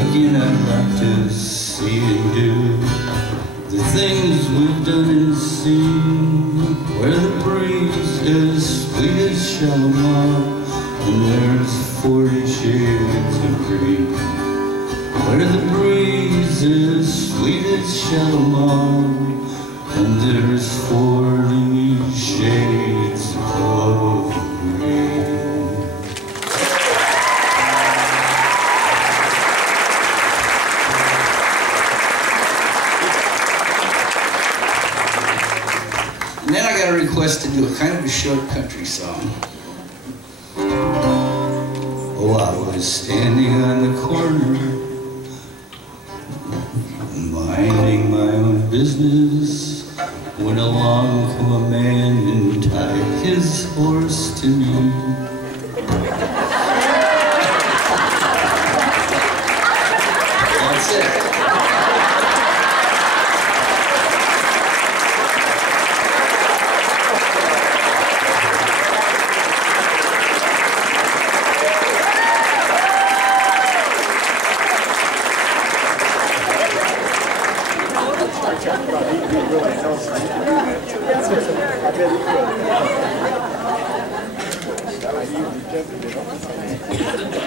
Again, I'd like to see and do the things we've done and seen, where the breeze is sweet as Shalimar and there's 40 shades of green. Where the breeze is sweet as Shalimar and there's 40 shades of green. And then I got a request to do a kind of a short country song. Oh, I was standing on the corner, minding my own business, when along come a man and tied his horse to me. That's it.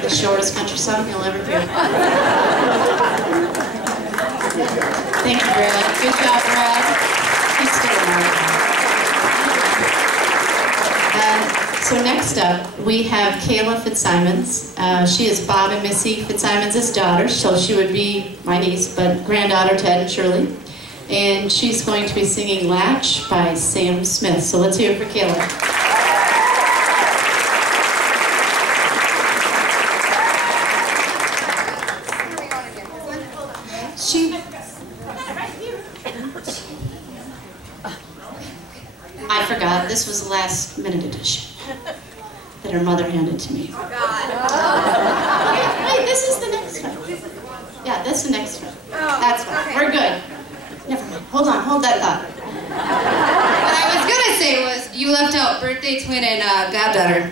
The shortest country song you'll ever hear. Thank you, Brad. Good job, Brad. He's still alive. So next up, we have Kayla Fitzsimons. She is Bob and Missy Fitzsimons' daughter, so she would be my niece, but granddaughter to Ed and Shirley. And she's going to be singing Latch by Sam Smith. So let's hear it for Kayla. I forgot, this was the last minute edition that her mother handed to me. Wait, this is the next one. Yeah, that's the next one. That's fine. We're good. Never mind. Hold on, hold that thought. What I was gonna say was, you left out birthday twin and goddaughter.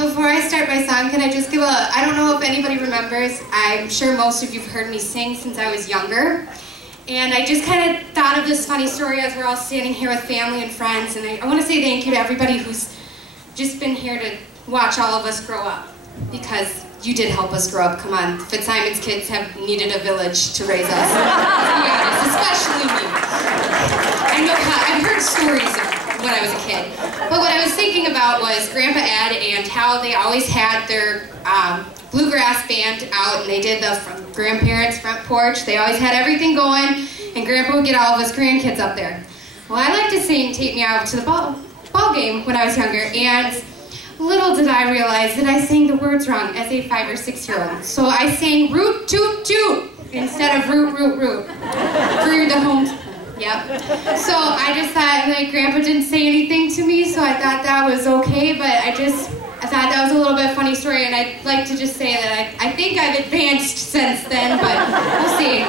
Before I start my song, can I just give I don't know if anybody remembers, I'm sure most of you have heard me sing since I was younger. And I just kind of thought of this funny story as we're all standing here with family and friends. And I want to say thank you to everybody who's just been here to watch all of us grow up. Because you did help us grow up. Come on, Fitzsimons kids have needed a village to raise us. To be honest, especially me. I know I've heard stories of when I was a kid. But what I was thinking about was Grandpa Ed and how they always had their bluegrass band out, and they did the grandparents' front porch. They always had everything going, and Grandpa would get all of us grandkids up there. Well, I like to sing "Take Me Out to the Ball Game" when I was younger, and little did I realize that I sang the words wrong as a 5 or 6-year-old. So I sang "root toot toot" instead of "root root root" for the home. Yep. So I just thought, like, Grandpa didn't say anything to me, so I thought that was okay, but I thought that was a little bit funny story, and I'd like to just say that I think I've advanced since then, but we'll see.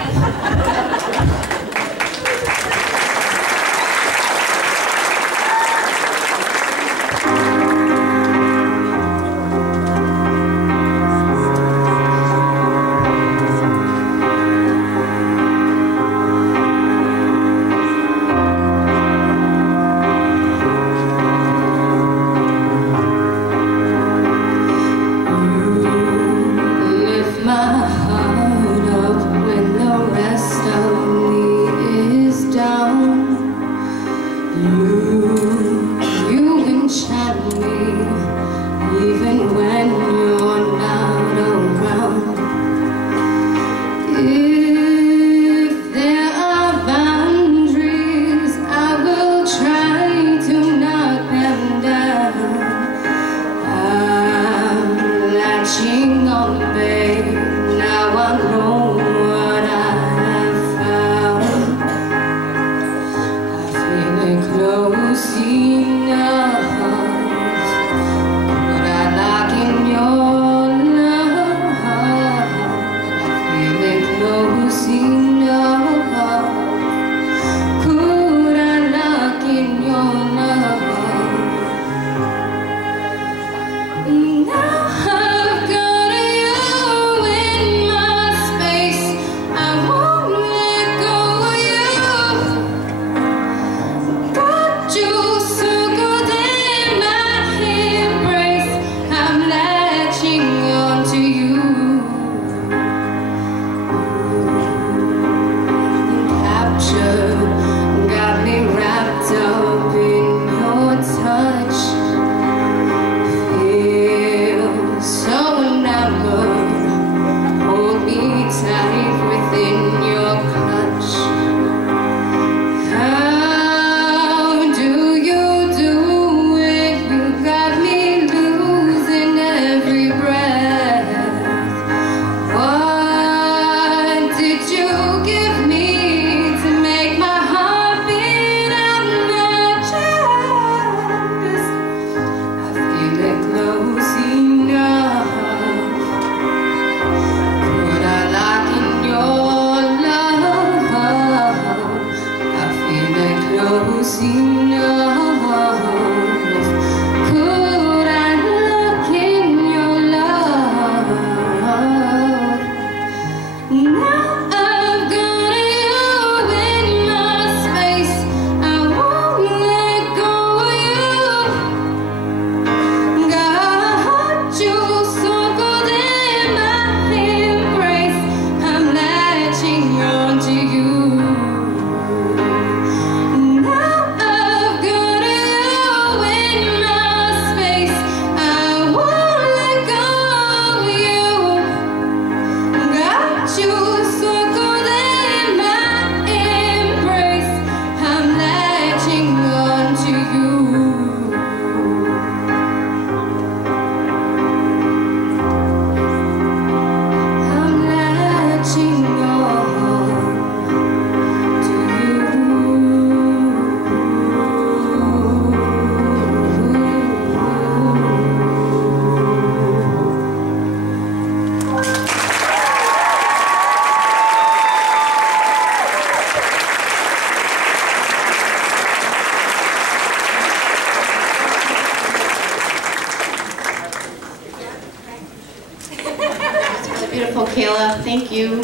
Beautiful, Kayla. Thank you.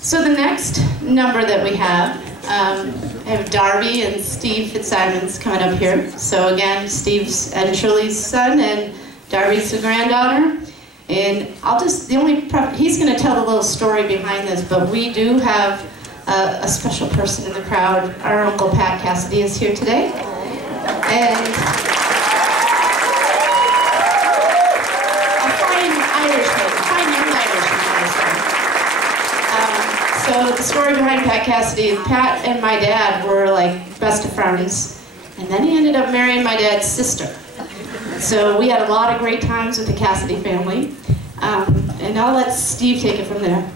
So the next number that we have, I have Darby and Steve Fitzsimons coming up here. So again, Steve's Ed and Shirley's son, and Darby's the granddaughter. And he's going to tell the little story behind this, but we do have a special person in the crowd. Our Uncle Pat Cassidy is here today. And so the story behind Pat Cassidy, Pat and my dad were like best of friends, and then he ended up marrying my dad's sister. So we had a lot of great times with the Cassidy family, and I'll let Steve take it from there.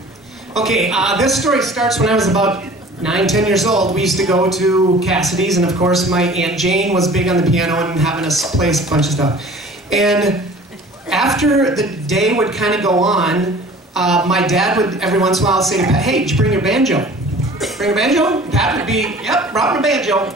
Okay, this story starts when I was about 9, 10 years old. We used to go to Cassidy's, and of course my Aunt Jane was big on the piano and having us play a bunch of stuff. And after the day would kind of go on, my dad would every once in a while say to Pat, "Hey, did you bring your banjo? Bring a banjo?" And Pat would be, "Yep, brought my banjo."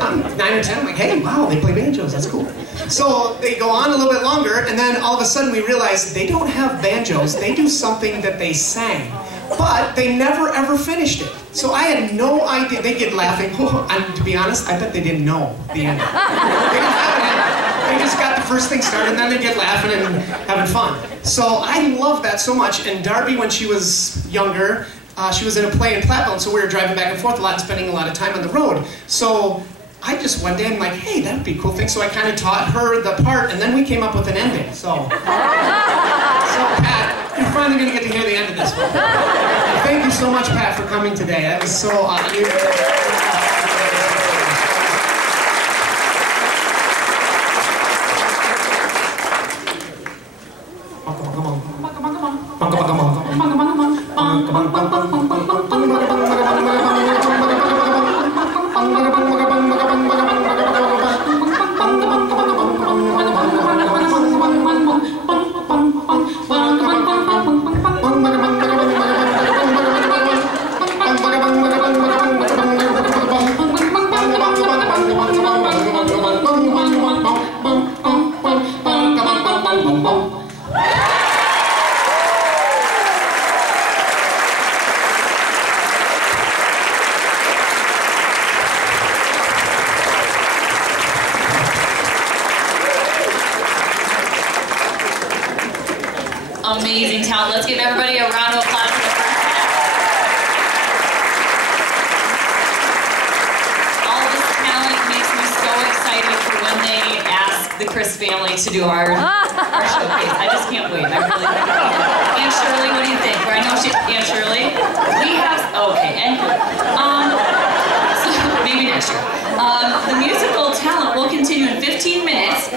I'm 9 or 10, I'm like, "Hey, wow, they play banjos, that's cool." So they go on a little bit longer, and then all of a sudden we realize they don't have banjos, they do something that they sang. But they never ever finished it. So I had no idea. They get laughing. And to be honest, I bet they didn't know the end. They didn't have an end. They just got the first thing started, and then they get laughing and having fun. So I love that so much. And Darby, when she was younger, she was in a play in Platteville, so we were driving back and forth a lot and spending a lot of time on the road. So I just one day, I'm like, hey, that'd be a cool thing. So I kind of taught her the part, and then we came up with an ending. So Pat, you're finally going to get to hear the end of this one. Thank you so much, Pat, for coming today. That was so amazing talent. Let's give everybody a round of applause for the first half. All this talent makes me so excited for when they ask the Chris family to do our showcase. I just can't wait. I really can't wait. Aunt Shirley, what do you think? I know Aunt Shirley. We have, okay, and so maybe next year. The musical talent will continue in 15 minutes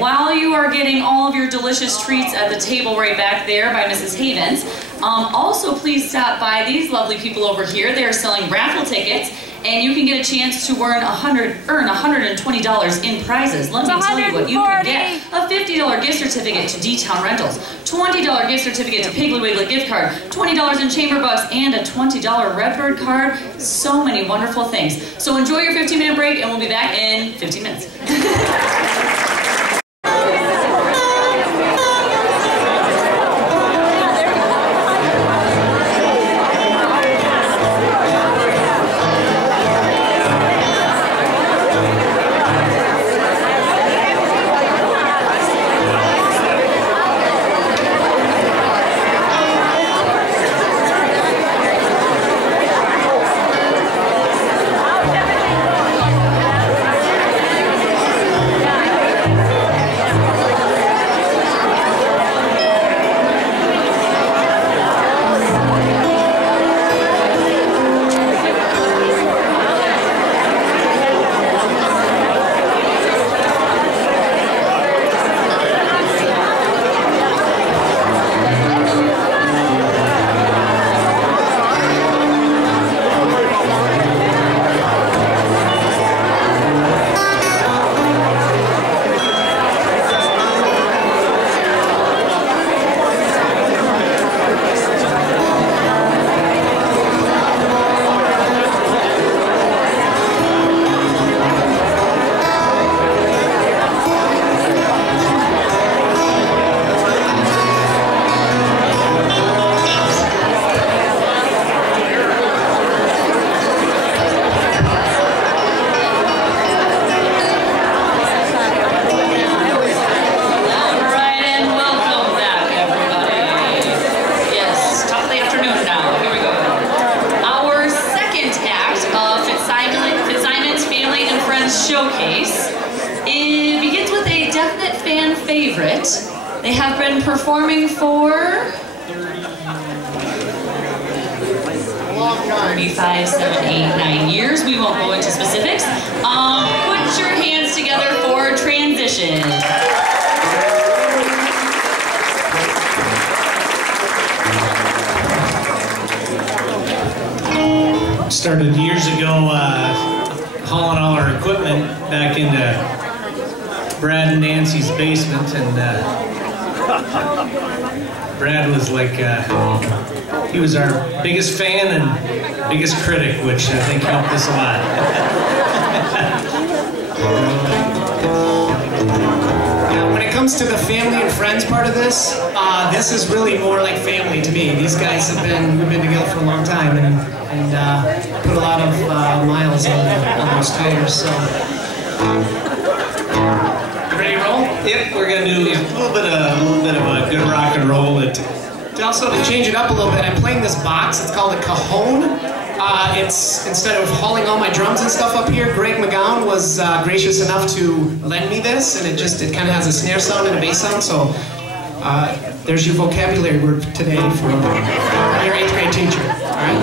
while you are getting all of your delicious treats at the table right back there by Mrs. Havens. Also, please stop by these lovely people over here. They are selling raffle tickets, and you can get a chance to earn $120 in prizes. Let me tell you what you can get. A $50 gift certificate to D-Town Rentals, $20 gift certificate to Piggly Wiggly gift card, $20 in chamber bucks, and a $20 Redbird card. So many wonderful things. So enjoy your 15-minute break, and we'll be back in 15 minutes. Showcase. It begins with a definite fan favorite. They have been performing for 35, 7, 8, 9 years. We won't go into specifics. Put your hands together for transition. Started years ago hauling all our equipment back into Brad and Nancy's basement, and Brad was like, he was our biggest fan and biggest critic, which I think helped us a lot. When it comes to the family and friends part of this, this is really more like family to me. These guys we've been together for a long time and put a lot of miles on those tires. So, you ready to roll? Yep, we're gonna do a little bit of a good rock and roll. Also, to change it up a little bit, I'm playing this box. It's called a cajon. It's, instead of hauling all my drums and stuff up here, Greg McGowan was gracious enough to lend me this, and it kind of has a snare sound and a bass sound, so there's your vocabulary word today from your 8th grade teacher, all right?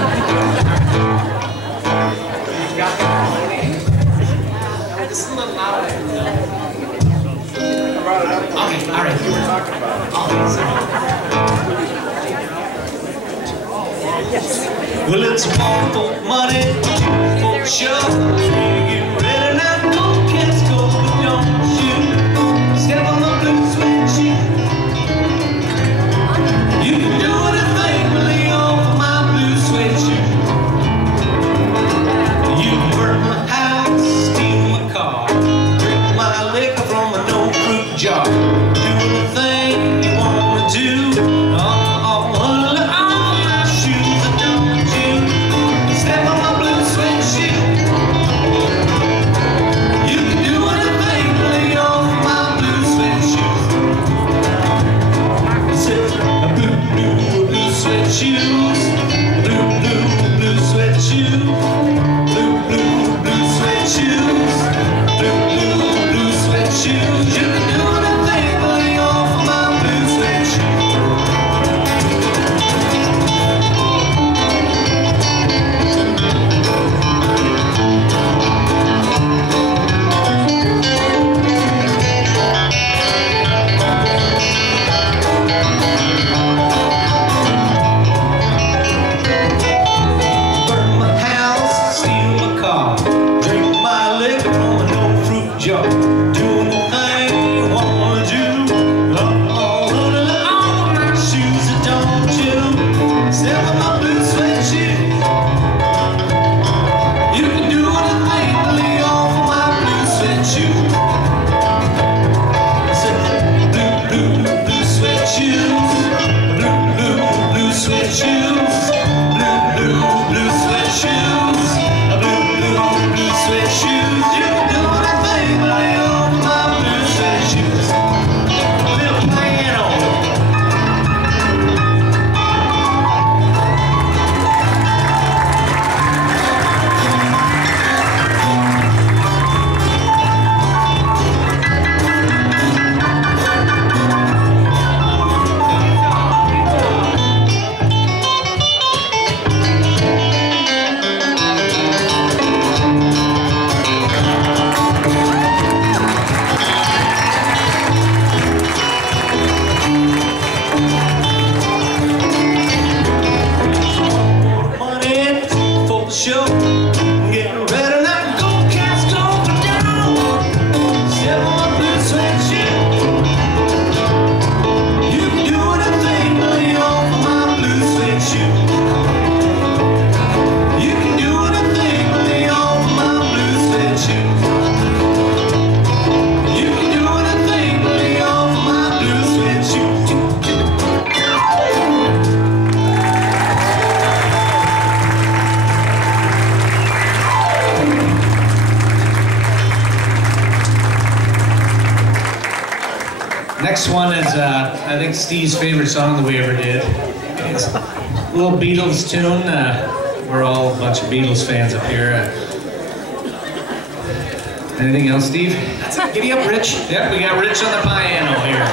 This is a little louder. Okay, all right. Well, it's one for money, two for show. You get ready now, go, cats, go, but don't you step on the blue suede shoe. You can do anything but lay off my blue suede shoe. You can burn my house, steal my car, drink my liquor from a no-fruit jar. Do anything you want to do. Shoes, blue, blue, blue sweat shoes, blue, blue, blue sweat shoes, blue, blue, blue sweat shoes. You can do anything but lay off my blue sweat shoes. Next one is, I think, Steve's favorite song that we ever did. It's a little Beatles tune. We're all a bunch of Beatles fans up here. Anything else, Steve? That's it. Giddy up, Rich. Yep, we got Rich on the piano here.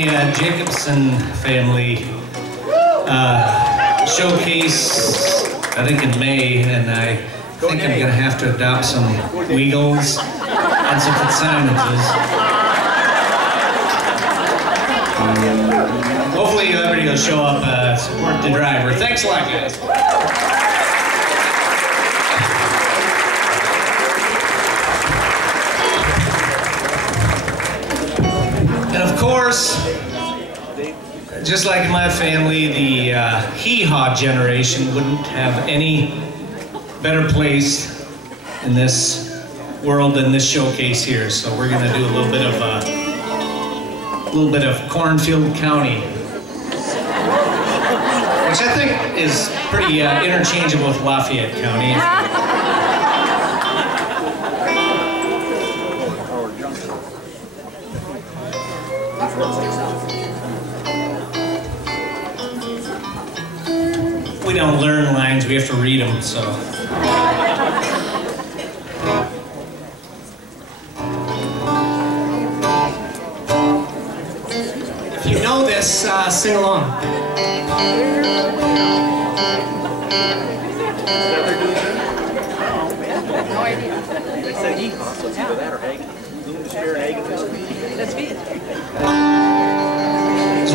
a Jacobson family showcase, I think in May, and I think I'm gonna have to adopt some Weagles and some Fitzsimonses. Hopefully everybody will show up, support the driver. Thanks a lot, guys. And of course, just like my family, the hee-haw generation wouldn't have any better place in this world than this showcase here. So we're going to do a little bit of Cornfield County, which I think is pretty interchangeable with Lafayette County. We don't learn lines, we have to read them, so. If you know this, sing along. No idea. They said hee-haw, so it's either that or egg. Loom, despair, egg, and fish. That's me.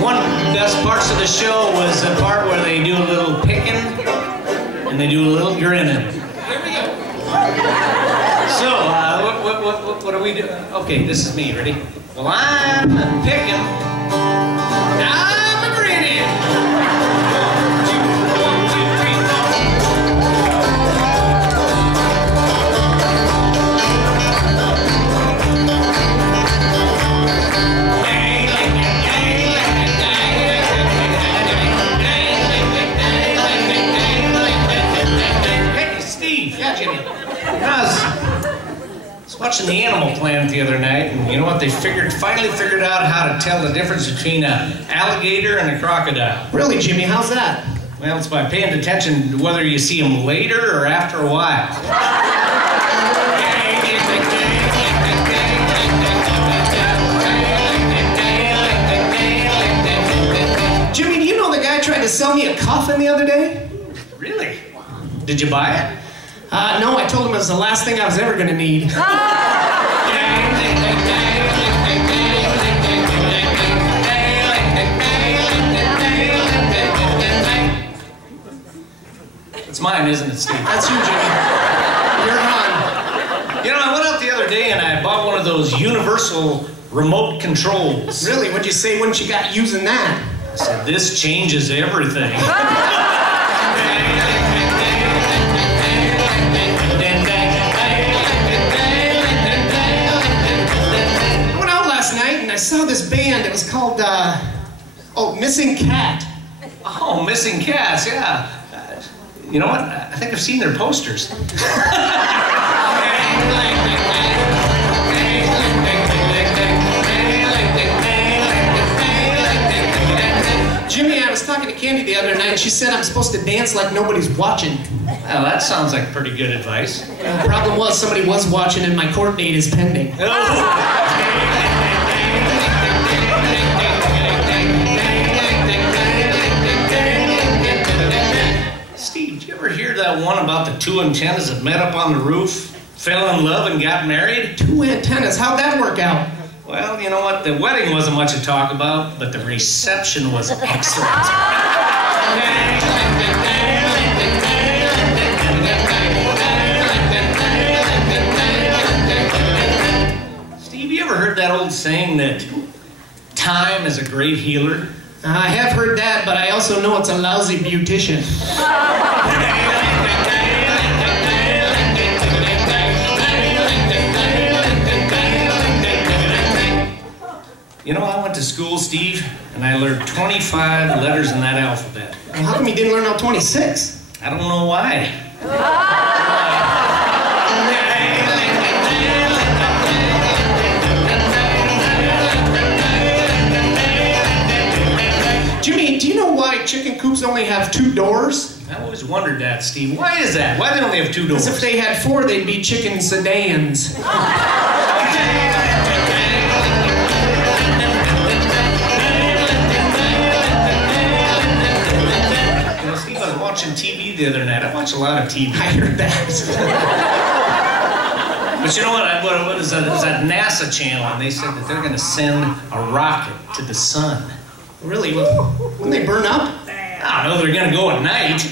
One of the best parts of the show was the part where they do a little picking and they do a little grinning. Here we go. So, what are we doing? Okay, this is me. Ready? Well, I'm picking. I'm grinning. Watching the Animal Planet the other night, and you know what? They finally figured out how to tell the difference between an alligator and a crocodile. Really, Jimmy? How's that? Well, it's by paying attention to whether you see them later or after a while. Jimmy, do you know the guy tried to sell me a coffin the other day? Really? Did you buy it? No, I told him it was the last thing I was ever going to need. It's mine, isn't it, Steve? That's you, Jimmy. You're on. You know, I went out the other day and I bought one of those universal remote controls. Really? What'd you say once you got using that? I said, this changes everything. I saw this band. It was called, Missing Cat. Oh, Missing Cats, yeah. You know what? I think I've seen their posters. Jimmy, I was talking to Candy the other night, and she said I'm supposed to dance like nobody's watching. Well, that sounds like pretty good advice. The problem was somebody was watching, and my court date is pending. Steve, did you ever hear that one about the two antennas that met up on the roof, fell in love, and got married? Two antennas? How'd that work out? Well, you know what? The wedding wasn't much to talk about, but the reception was excellent. Steve, you ever heard that old saying that time is a great healer? I have heard that, but I also know it's a lousy beautician. You know, I went to school, Steve, and I learned 25 letters in that alphabet. Well, how come you didn't learn all 26? I don't know why. Jimmy, do you know why chicken coops only have 2 doors? I always wondered that, Steve. Why is that? Why do they only have 2 doors? Because if they had 4, they'd be chicken sedans. TV the other night. I watch a lot of TV. I heard that. But you know what is that NASA channel, and they said that they're going to send a rocket to the sun. Really? Wouldn't they burn up? I don't know, they're going to go at night.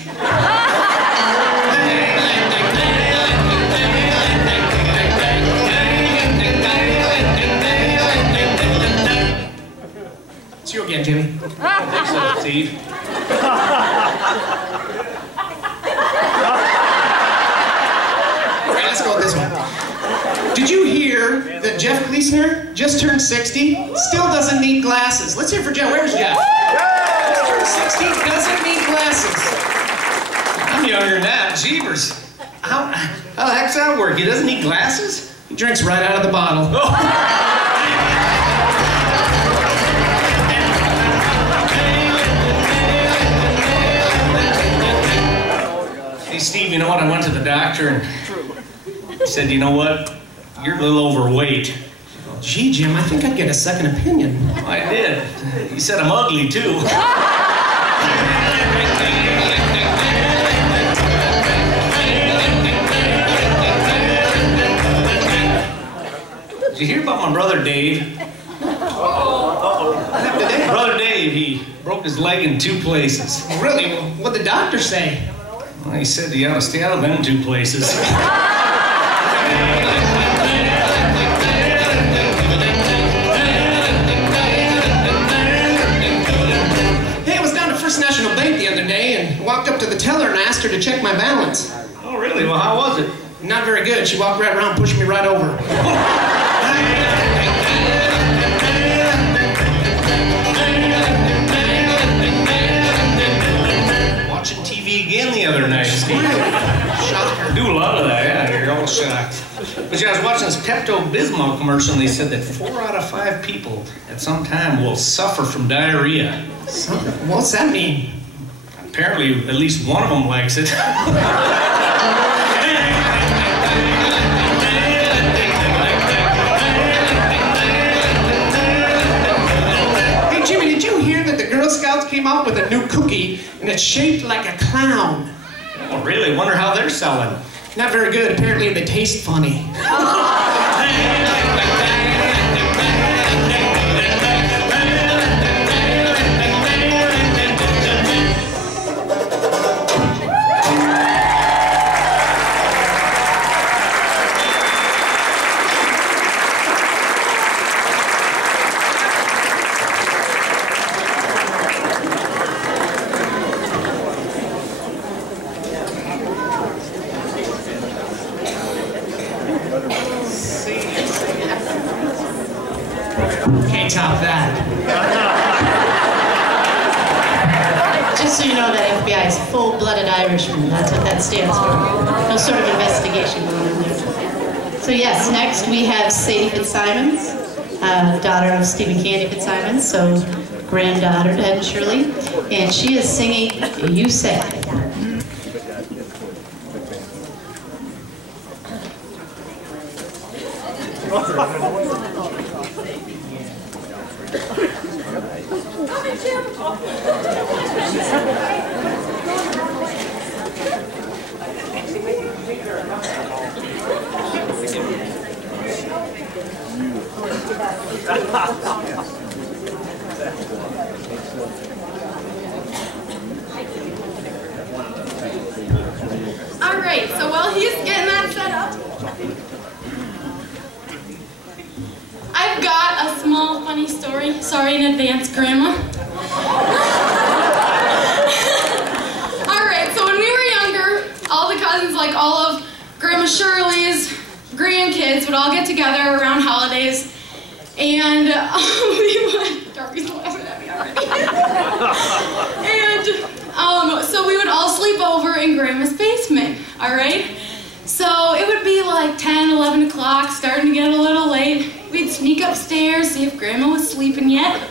It's you again, Jimmy. Thanks, Steve. Okay, let's go with this one. Did you hear that Jeff Gleasoner just turned 60? Still doesn't need glasses. Let's hear it for Jeff. Where's Jeff? Just turned 60, doesn't need glasses. I'm younger than that. Jeepers. How the heck's that work? He doesn't need glasses? He drinks right out of the bottle. Hey, Steve, you know what? I went to the doctor and he said, you know what? You're a little overweight. Gee, Jim, I think I'd get a second opinion. I did. He said I'm ugly, too. Did you hear about my brother Dave? Brother Dave, he broke his leg in 2 places. Really? Well, what'd the doctor say? Well, he said he ought to stay out of them 2 places. Hey, I was down to First National Bank the other day and walked up to the teller and asked her to check my balance. Oh, really? Well, how was it? Not very good. She walked right around and pushed me right over. Watching TV again the other night, Steve. Really? Shocker. I do a lot of that, yeah. You're all shocked. But yeah, I was watching this Pepto-Bismol commercial and they said that 4 out of 5 people at some time will suffer from diarrhea. What's that mean? Apparently, at least one of them likes it. Hey, Jimmy, did you hear that the Girl Scouts came out with a new cookie and it's shaped like a clown? Oh, really? Wonder how they're selling. Not very good. Apparently, they taste funny. Can't top that. Just so you know, that FBI is full-blooded Irishman. That's what that stands for. No sort of investigation going on there. So yes, next we have Sadie Fitzsimons, daughter of Stephen Candy Fitzsimons, so granddaughter to Ed and Shirley, and she is singing You Say. All right, so while he's getting that set up, I've got a small funny story. Sorry in advance, Grandma. All right, so when we were younger, all the cousins, like all of Grandma Shirley's grandkids, would all get together around holidays, and we would. Darby's laughing at me already. And so we would all sleep over in Grandma's basement. All right. So it would be like 10, 11 o'clock, starting to get a little late. We'd sneak upstairs, see if Grandma was sleeping yet.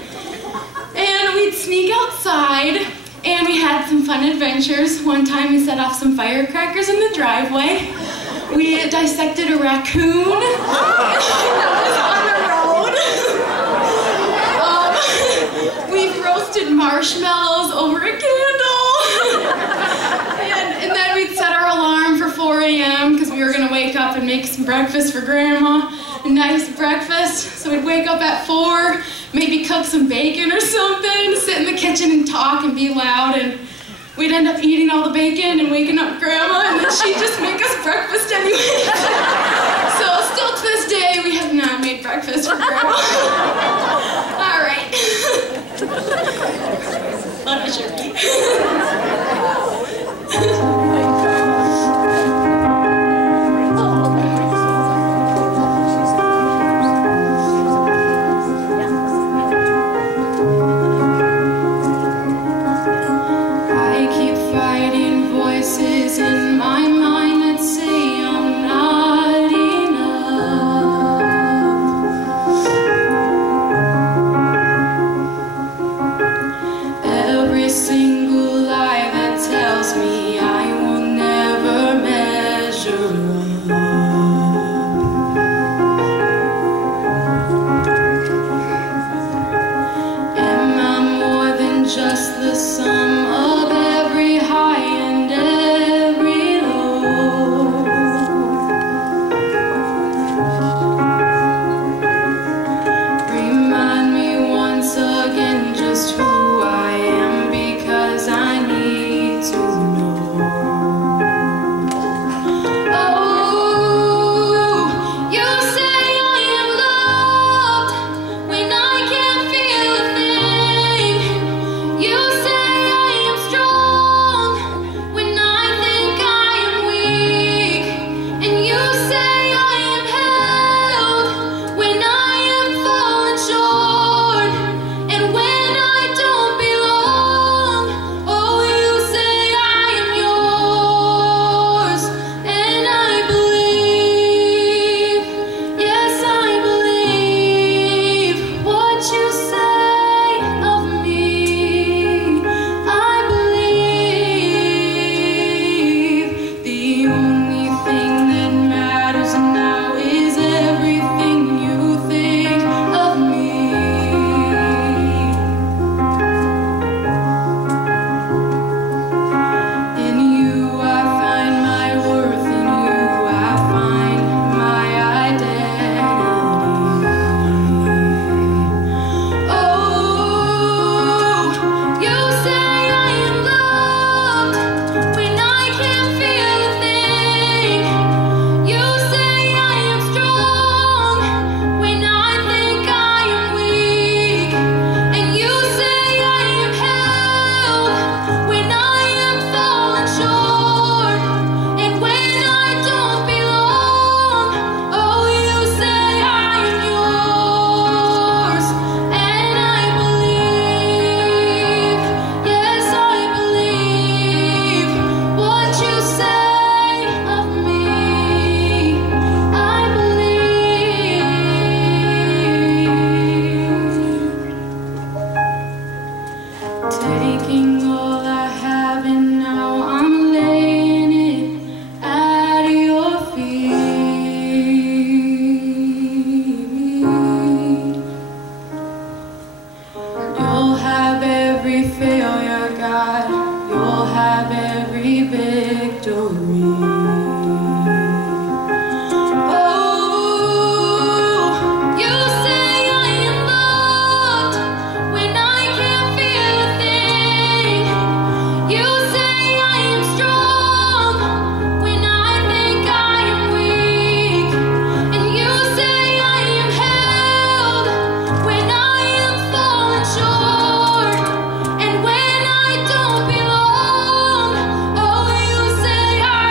And we'd sneak outside, and we had some fun adventures. One time we set off some firecrackers in the driveway. We dissected a raccoon that was on the road. We've roasted marshmallows over a candle. And some breakfast for Grandma, a nice breakfast. So we'd wake up at 4, maybe cook some bacon or something, sit in the kitchen and talk and be loud, and we'd end up eating all the bacon and waking up Grandma, and then she'd just make us breakfast anyway. So still to this day, we have not made breakfast for Grandma. All right. What a jerky. And when I don't belong, oh, you say I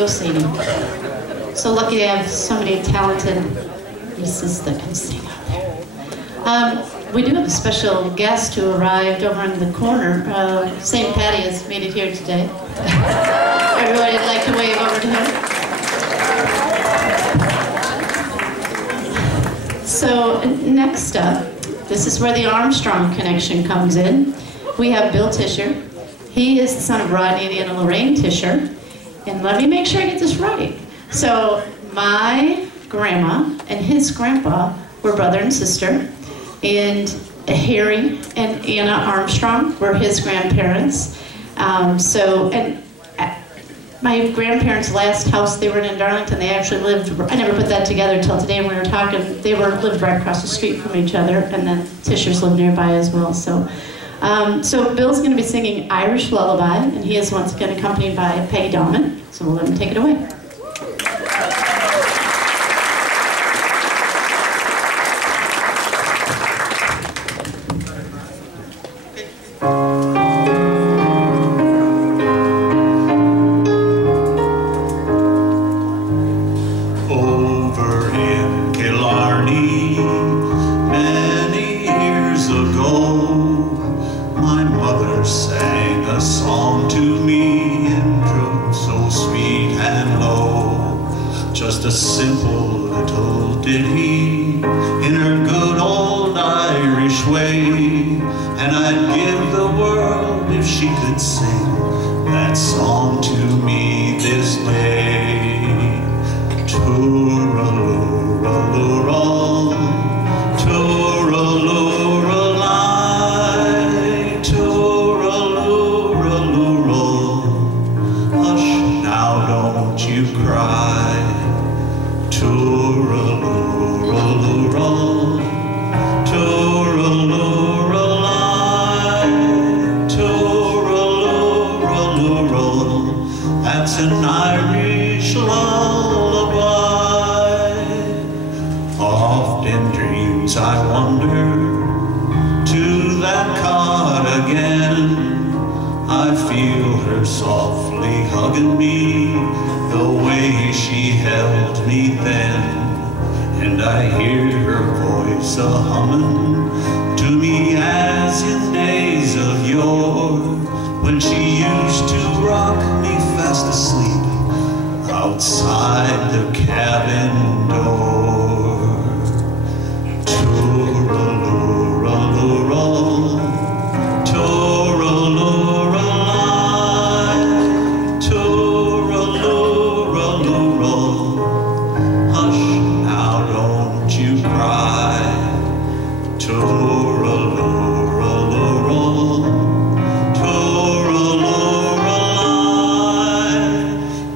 go singing. So lucky to have so many talented nieces that can sing out there. We do have a special guest who arrived over in the corner. St. Patty has made it here today. Everybody would like to wave over to him. So next up, this is where the Armstrong connection comes in. We have Bill Tischer. He is the son of Rodney and Lorraine Tischer. And let me make sure I get this right. So my grandma and his grandpa were brother and sister. And Harry and Anna Armstrong were his grandparents. My grandparents' last house, they were in Darlington. They actually lived, I never put that together until today when we were talking. They lived right across the street from each other, and then Tishers lived nearby as well. So Bill's going to be singing Irish Lullaby, and he is once again accompanied by Peggy Dahman. So we'll let him take it away. Just a simple little ditty in her good old Irish way, and I'd give the world if she could sing that song to me this day. Tooralooraloorall, tooralooralai, tooralooraloorall. Hush, now don't you cry. Tooralooraloorall, tooralooralai, tooralooraloorall. That's an Irish lullaby. Oft in dreams I wander to that cot again. I feel her softly hugging me the way she held me then, and I hear her voice a-humming to me as in days of yore, when she used to rock me fast asleep outside the cabin door. Tooralooraloorall, tooralooralai, tooralooraloorall. Hush, now don't you cry. Tooralooraloorall, tooralooralai,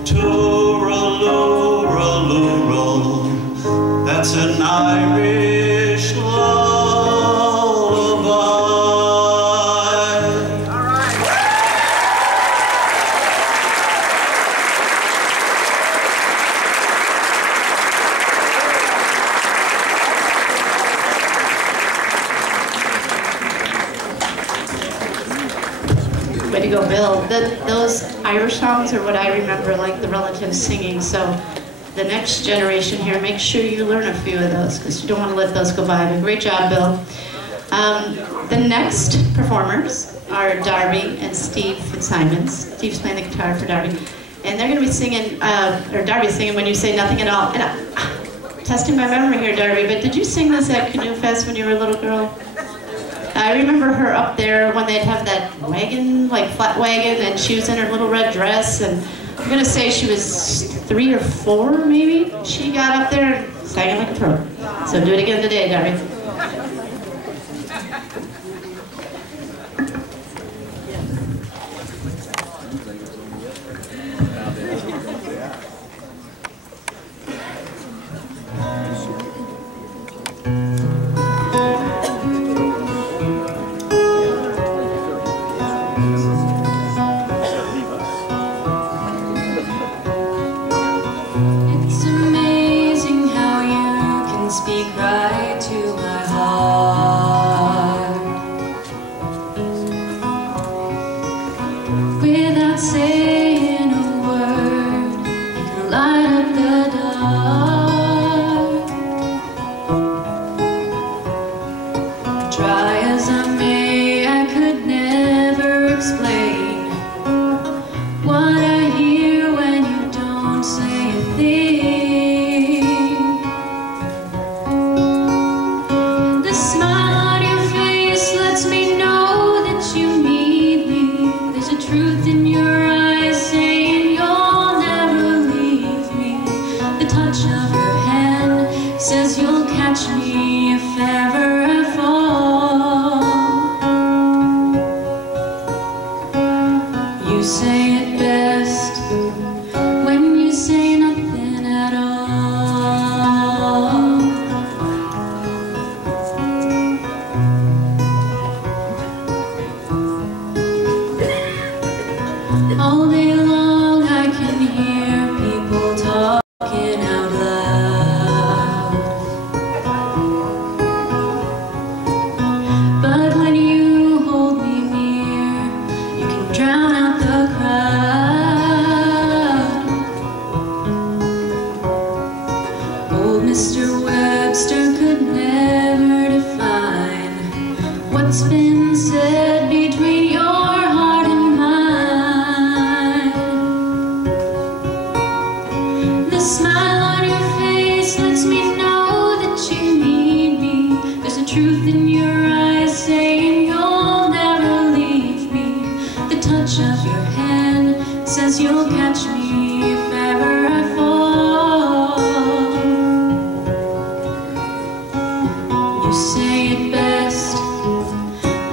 tooralooraloorall. That's an Irish lullaby. Way to go, Bill. Those Irish songs are what I remember, like the relatives singing. So the next generation here, make sure you learn a few of those, because you don't want to let those go by. But great job, Bill. The next performers are Darby and Steve Fitzsimons. Steve's playing the guitar for Darby. And they're going to be singing, or Darby's singing When You Say Nothing at All. And testing my memory here, Darby, but did you sing this at Canoe Fest when you were a little girl? I remember her up there when they'd have that wagon, like flat wagon, and she was in her little red dress, and I'm gonna say she was 3 or 4, maybe. She got up there and sang it like a pro. So do it again today, Darby. It's amazing how you can speak right to my heart. Try as I may, I could never explain what I hear when you don't say a thing. The smile on your face lets me know that you need me. There's a truth in your eyes saying you'll never leave me. The touch of your hand says you'll catch me if ever I fall. You say it best when you say nothing at all. All day long I can hear people talking out loud. But when you hold me near, you can drown out the crowd. Old Mr. Webster could never define what's been said between your heart and mine. The smile on your face lets me know that you need me. There's a truth in your eyes saying you'll never leave me. The touch of your hand says you'll catch me if ever I fall. You say it best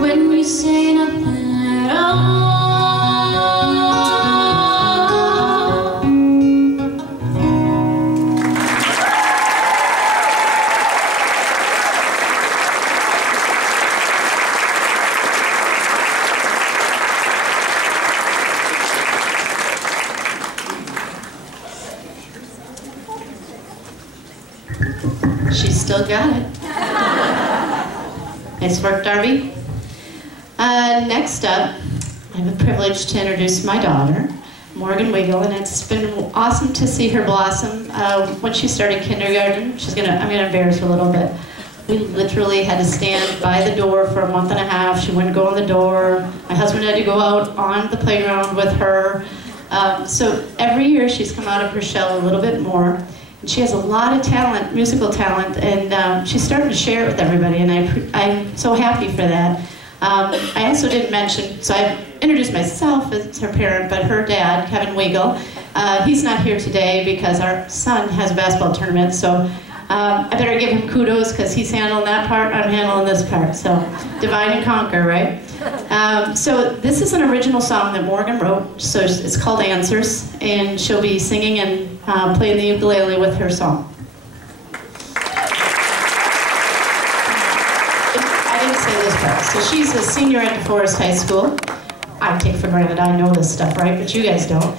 when you say nothing at all. She's still got it. Nice work, Darby. Next up, I have the privilege to introduce my daughter, Morgan Wiggle, and it's been awesome to see her blossom. When she started kindergarten, I'm gonna embarrass her a little bit. We literally had to stand by the door for a month and a half. She wouldn't go in the door. My husband had to go out on the playground with her. So every year she's come out of her shell a little bit more. And she has a lot of talent, musical talent, and she's starting to share it with everybody, and I'm so happy for that. I also didn't mention, so I introduced myself as her parent, but her dad, Kevin Weigel, he's not here today because our son has a basketball tournament, so I better give him kudos because he's handling that part, I'm handling this part, so divide and conquer, right? So this is an original song that Morgan wrote, so it's called Answers, and she'll be singing and playing the ukulele with her song. I didn't say this part. So she's a senior at DeForest High School. I take for granted I know this stuff, right? But you guys don't.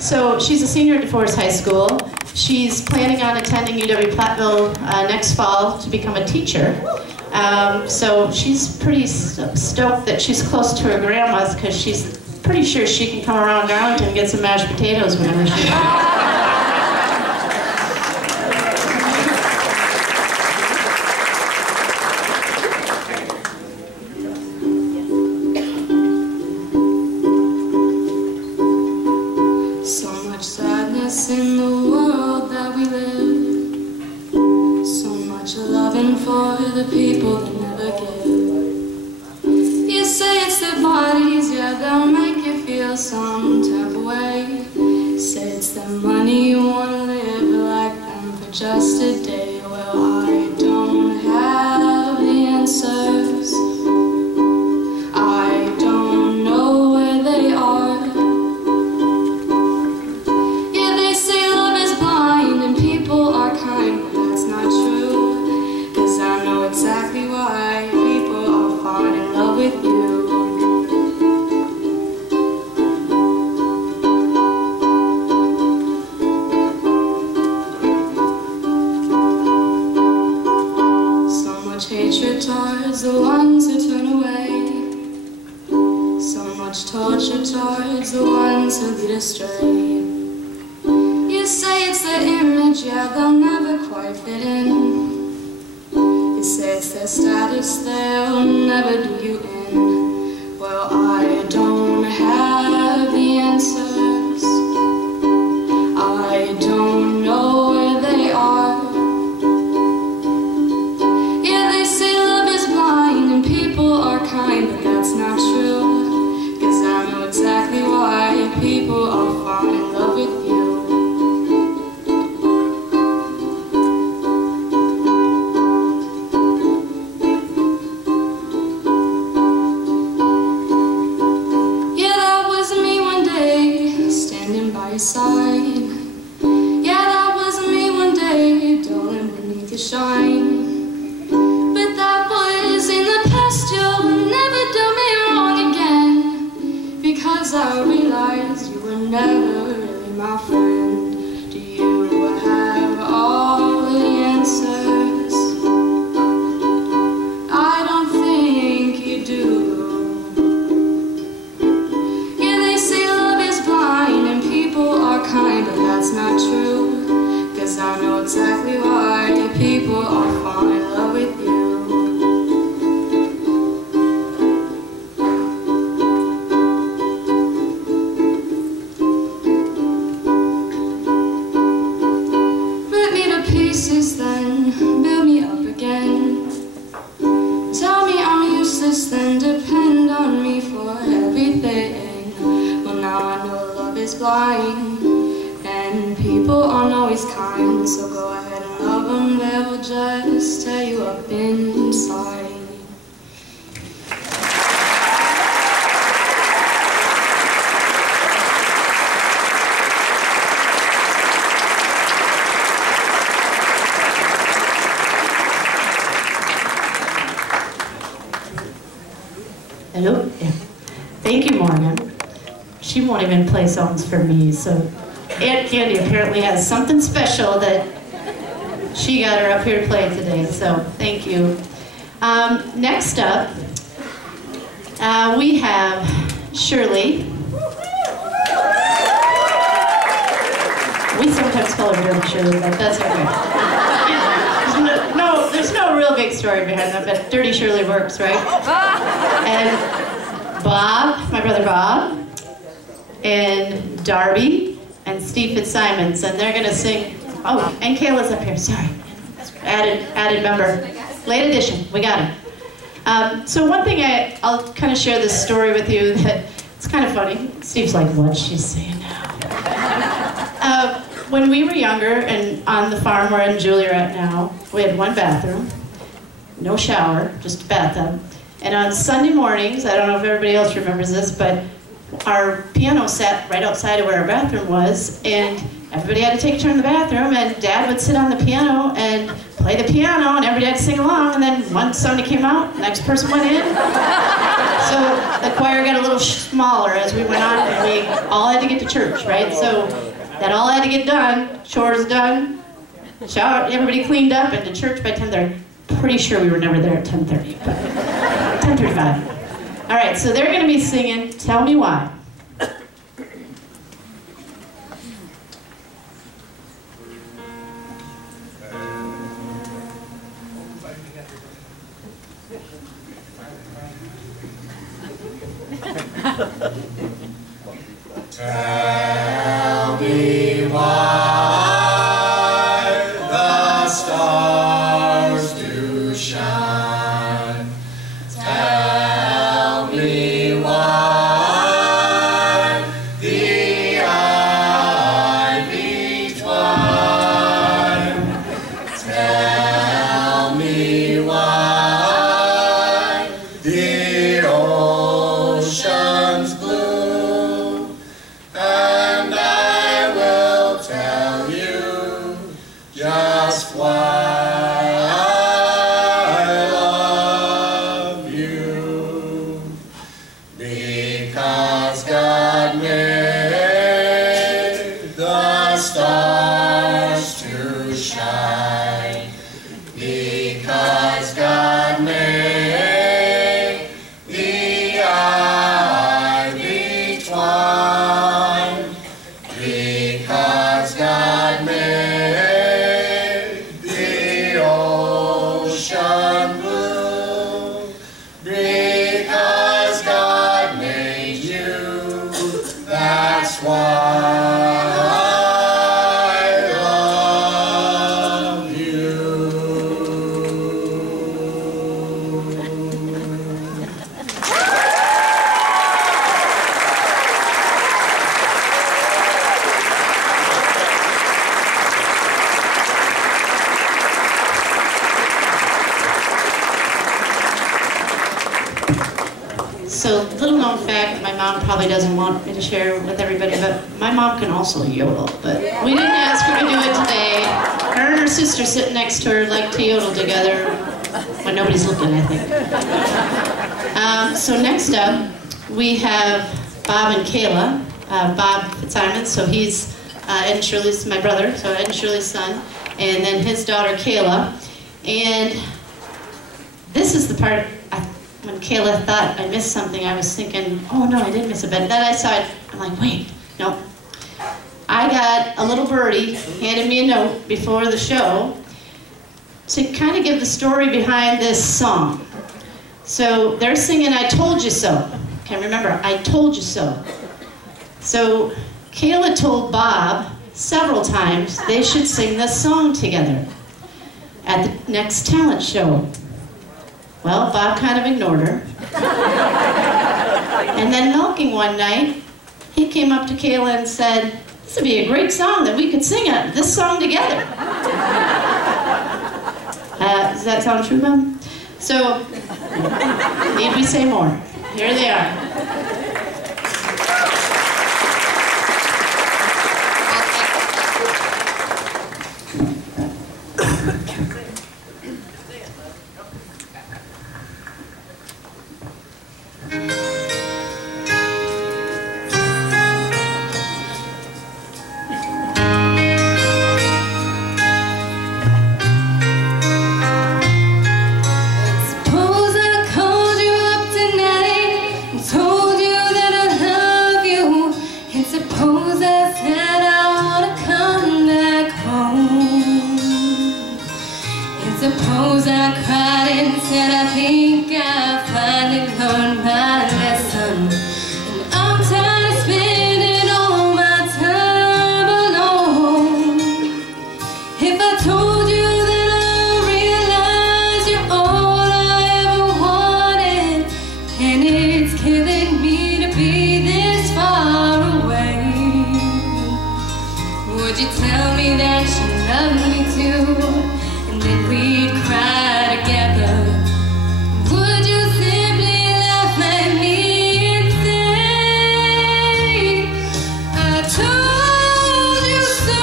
So she's a senior at DeForest High School. She's planning on attending UW-Platteville next fall to become a teacher. So she's pretty stoked that she's close to her grandma's because she's pretty sure she can come around Darlington and get some mashed potatoes whenever she So much sadness in the world that we live. So much loving for the people that never give. You say it's their bodies, yeah, they'll make you feel some type of way. Say it's their money, you wanna live like them for just a day. Well, I don't have the answers. I don't know where they are. Yeah, they say love is blind and people are kind, but that's not true. 'Cause I know exactly why people are falling in love with you. Hatred towards the ones who turn away. So much torture towards the ones who lead astray. say it's the image, yeah, they'll never quite fit in. You say it's their status, they'll never do you in. Well, I don't have the answers. I don't know where they are. Yeah, they say love is blind and people are kind, but that's not true. 'Cause I know exactly why people all fall in love with you. Side. Yeah, that was me one day, darling, beneath your shine. But that was in the past, you'll never do me wrong again, because I realized you were never really my friend. Do you have all the answers? I don't think you do. Kind, but that's not true, 'cause I know exactly why people all fall in love with you. Rip me to pieces, then build me up again. Tell me I'm useless, then depend on me for everything. Well, now I know love is blind, and people aren't always kind, so go ahead and love them, they'll just tear you up inside. Hello? Yeah. Thank you, Morgan. She won't even play songs for me, so Aunt Candy apparently has something special that she got her up here to play today, so thank you. Next up, we have Shirley. We sometimes call her Dirty Shirley, but that's okay. There's no real big story behind that, but Dirty Shirley works, right? And Bob, my brother Bob, and Darby, and Steve Fitzsimons, and they're gonna sing. Oh, and Kayla's up here. Sorry, added member, late addition. We got him. So one thing I'll kind of share this story with you that it's kind of funny. Steve's like, "What's she saying now?" When we were younger and on the farm we're in Juliet now, we had one bathroom, no shower, just a bathtub. And on Sunday mornings, I don't know if everybody else remembers this, but our piano sat right outside of where our bathroom was, and everybody had to take a turn in the bathroom, and Dad would sit on the piano and play the piano, and everybody had to sing along, and then once somebody came out, the next person went in. So the choir got a little smaller as we went on, and we all had to get to church, right? So that all had to get done, chores done, shower, everybody cleaned up, and to church by 10:30. Pretty sure we were never there at 10:30, but 10:35. All right, so they're going to be singing Tell Me Why. Tell me why the stars do shine. Tell me why the ivy twine. Tell me why the ocean's blue. And I will tell you just why I love you. Because God made the stars to shine. Because God made So, little known fact, my mom probably doesn't want me to share with everybody, but my mom can also yodel. But we didn't ask her to do it today. Her and her sister sitting next to her like to yodel together when nobody's looking, I think. So next up, we have Bob and Kayla. Bob Fitzsimons, so he's Ed and Shirley's, my brother, so Ed and Shirley's son, and then his daughter Kayla. And this is the part, when Kayla thought I missed something, I was thinking, oh no, I didn't miss a bit. Then I saw it, I'm like, wait, no. I got a little birdie handed me a note before the show to kind of give the story behind this song. So they're singing I Told You So. Okay, remember, I told you so. So Kayla told Bob several times they should sing this song together at the next talent show. Well, Bob kind of ignored her. And then milking one night, he came up to Kayla and said, this would be a great song that we could sing this song together. Does that sound true, Bob? So, need we say more? Here they are. Suppose I cried and said I think I finally learned my lesson, and I'm tired of spending all my time alone. If I told you that I realized you're all I ever wanted, and it's killing me to be this far away, would you tell me that you love me too? And then we'd cry together. Would you simply laugh at me and say, I told you so?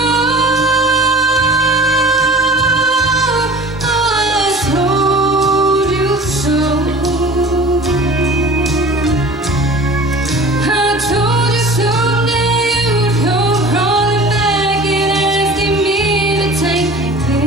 Oh, I told you so. I told you someday you'd come crawling back and asking me to take you in.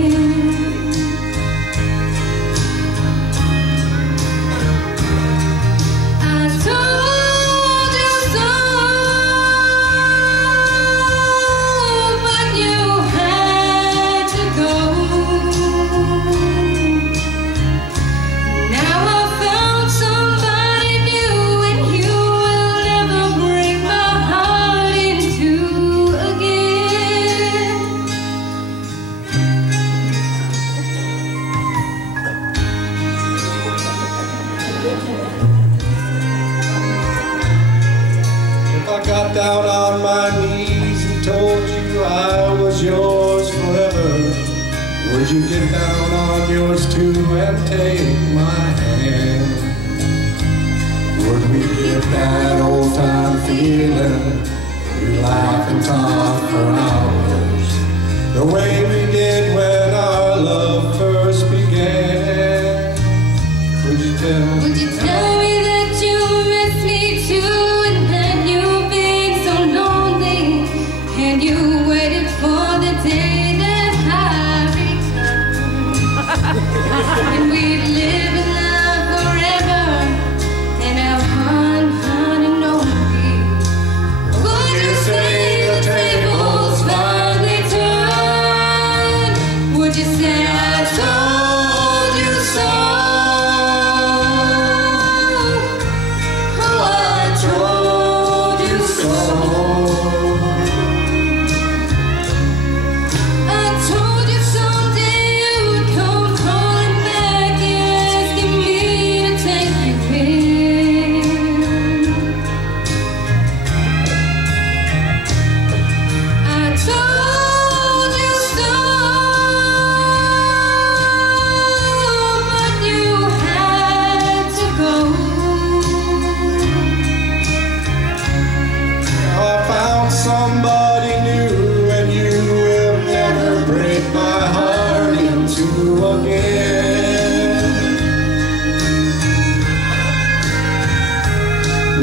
If I got down on my knees and told you I was yours forever, would you get down on yours too and take my hand? Would we get that old time feeling? We laugh and talk for hours, the way we did when our love first began. Would you tell me? Would you tell me that you miss me too, and that you've been so lonely, and you waited for the day that I returned, and we'd live in love forever, and have one and only. Would you say the tables finally turned?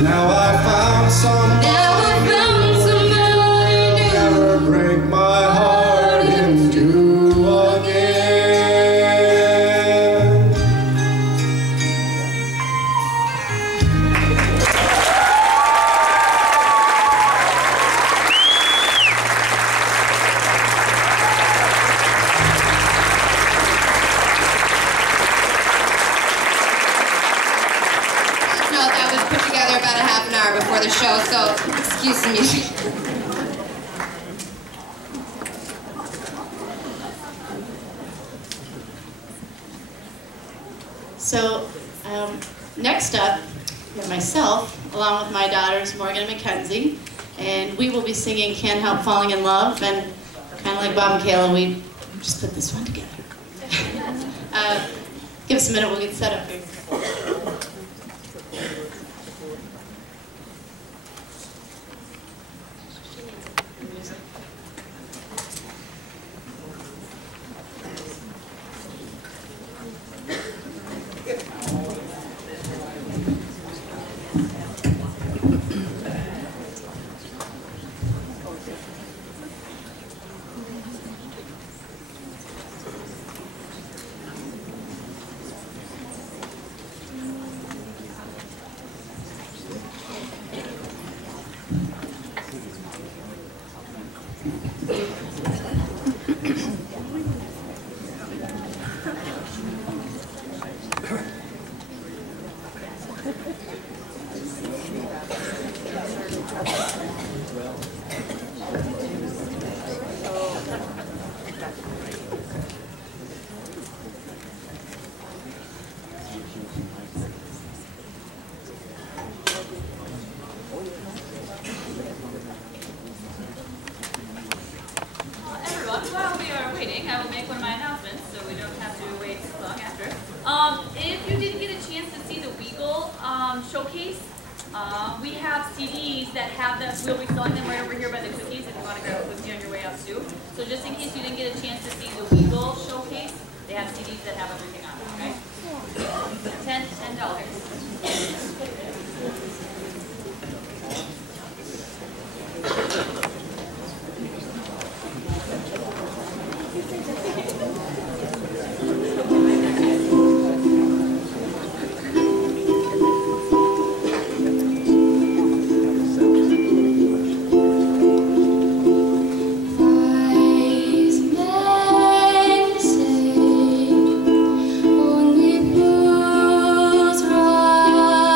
Now I found somebody new. Never break my heart in two again. No, that was put together about a half an hour before the show, so excuse the music. So, next up, we have myself, along with my daughters, Morgan and Mackenzie, and we will be singing Can't Help Falling in Love, and kind of like Bob and Kayla, we just put this one together. Give us a minute, we'll get set up here. While we are waiting, I will make one of my announcements so we don't have to wait so long after. If you didn't get a chance to see the Weagle showcase, we have CDs that have them. We'll be selling them right over here by the cookies if you want to grab a cookie on your way out too. So just in case you didn't get a chance to see the Weagle showcase, they have CDs that have everything on them, okay? $10. Only blues run.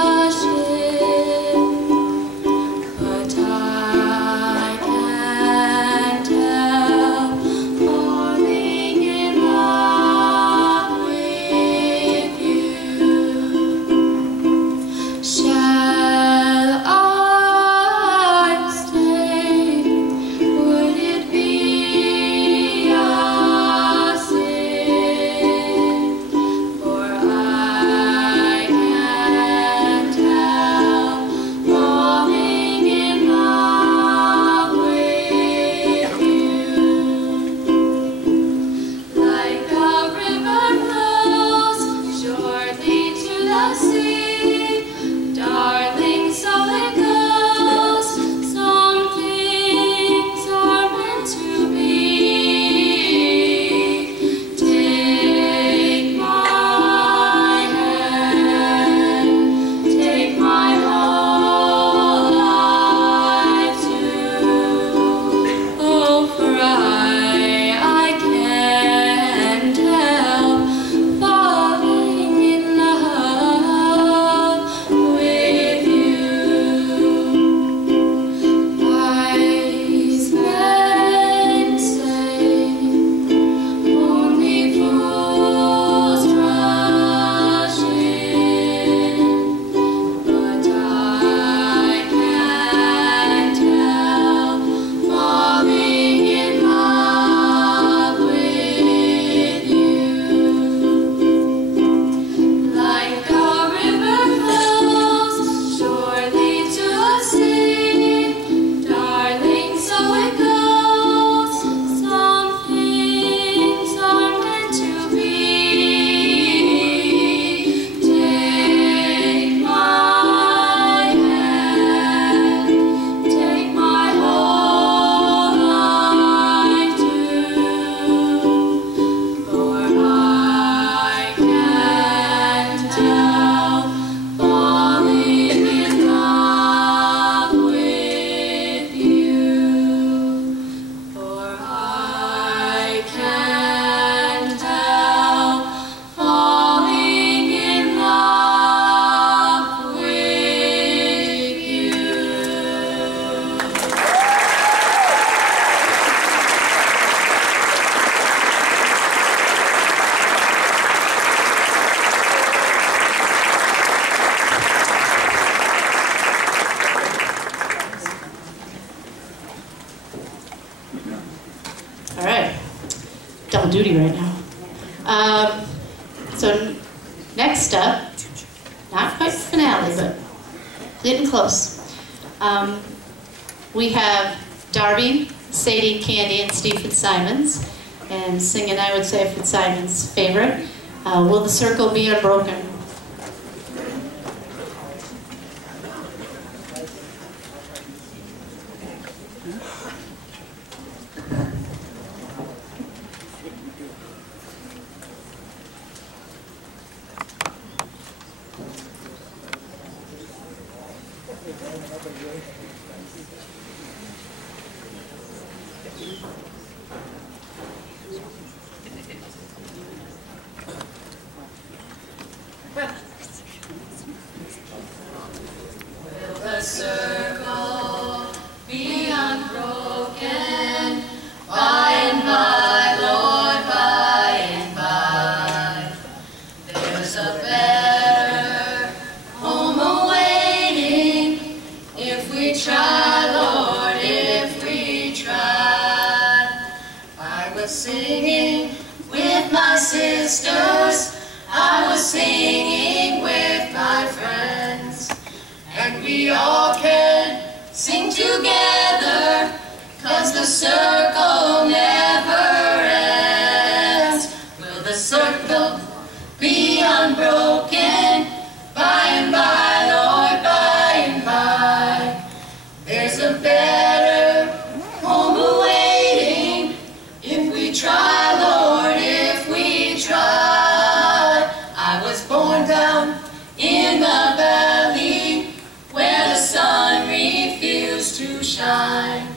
double duty right now. So next up, not quite the finale, but getting close. We have Darby, Sadie, Candy, and Steve Fitzsimons, and singing, I would say, Fitzsimons' favorite, Will the Circle Be Unbroken? Will the circle be unbroken by and by, Lord, by and by? There's a better home awaiting if we try, Lord, if we try. I was singing with my sisters, I was singing with my friends, and we all can sing together, 'cause the circle never ends. Will the circle be unbroken by and by, Lord, by and by? There's a better home awaiting if we try, Lord, if we try. I was born down in the valley where the sun refused to shine,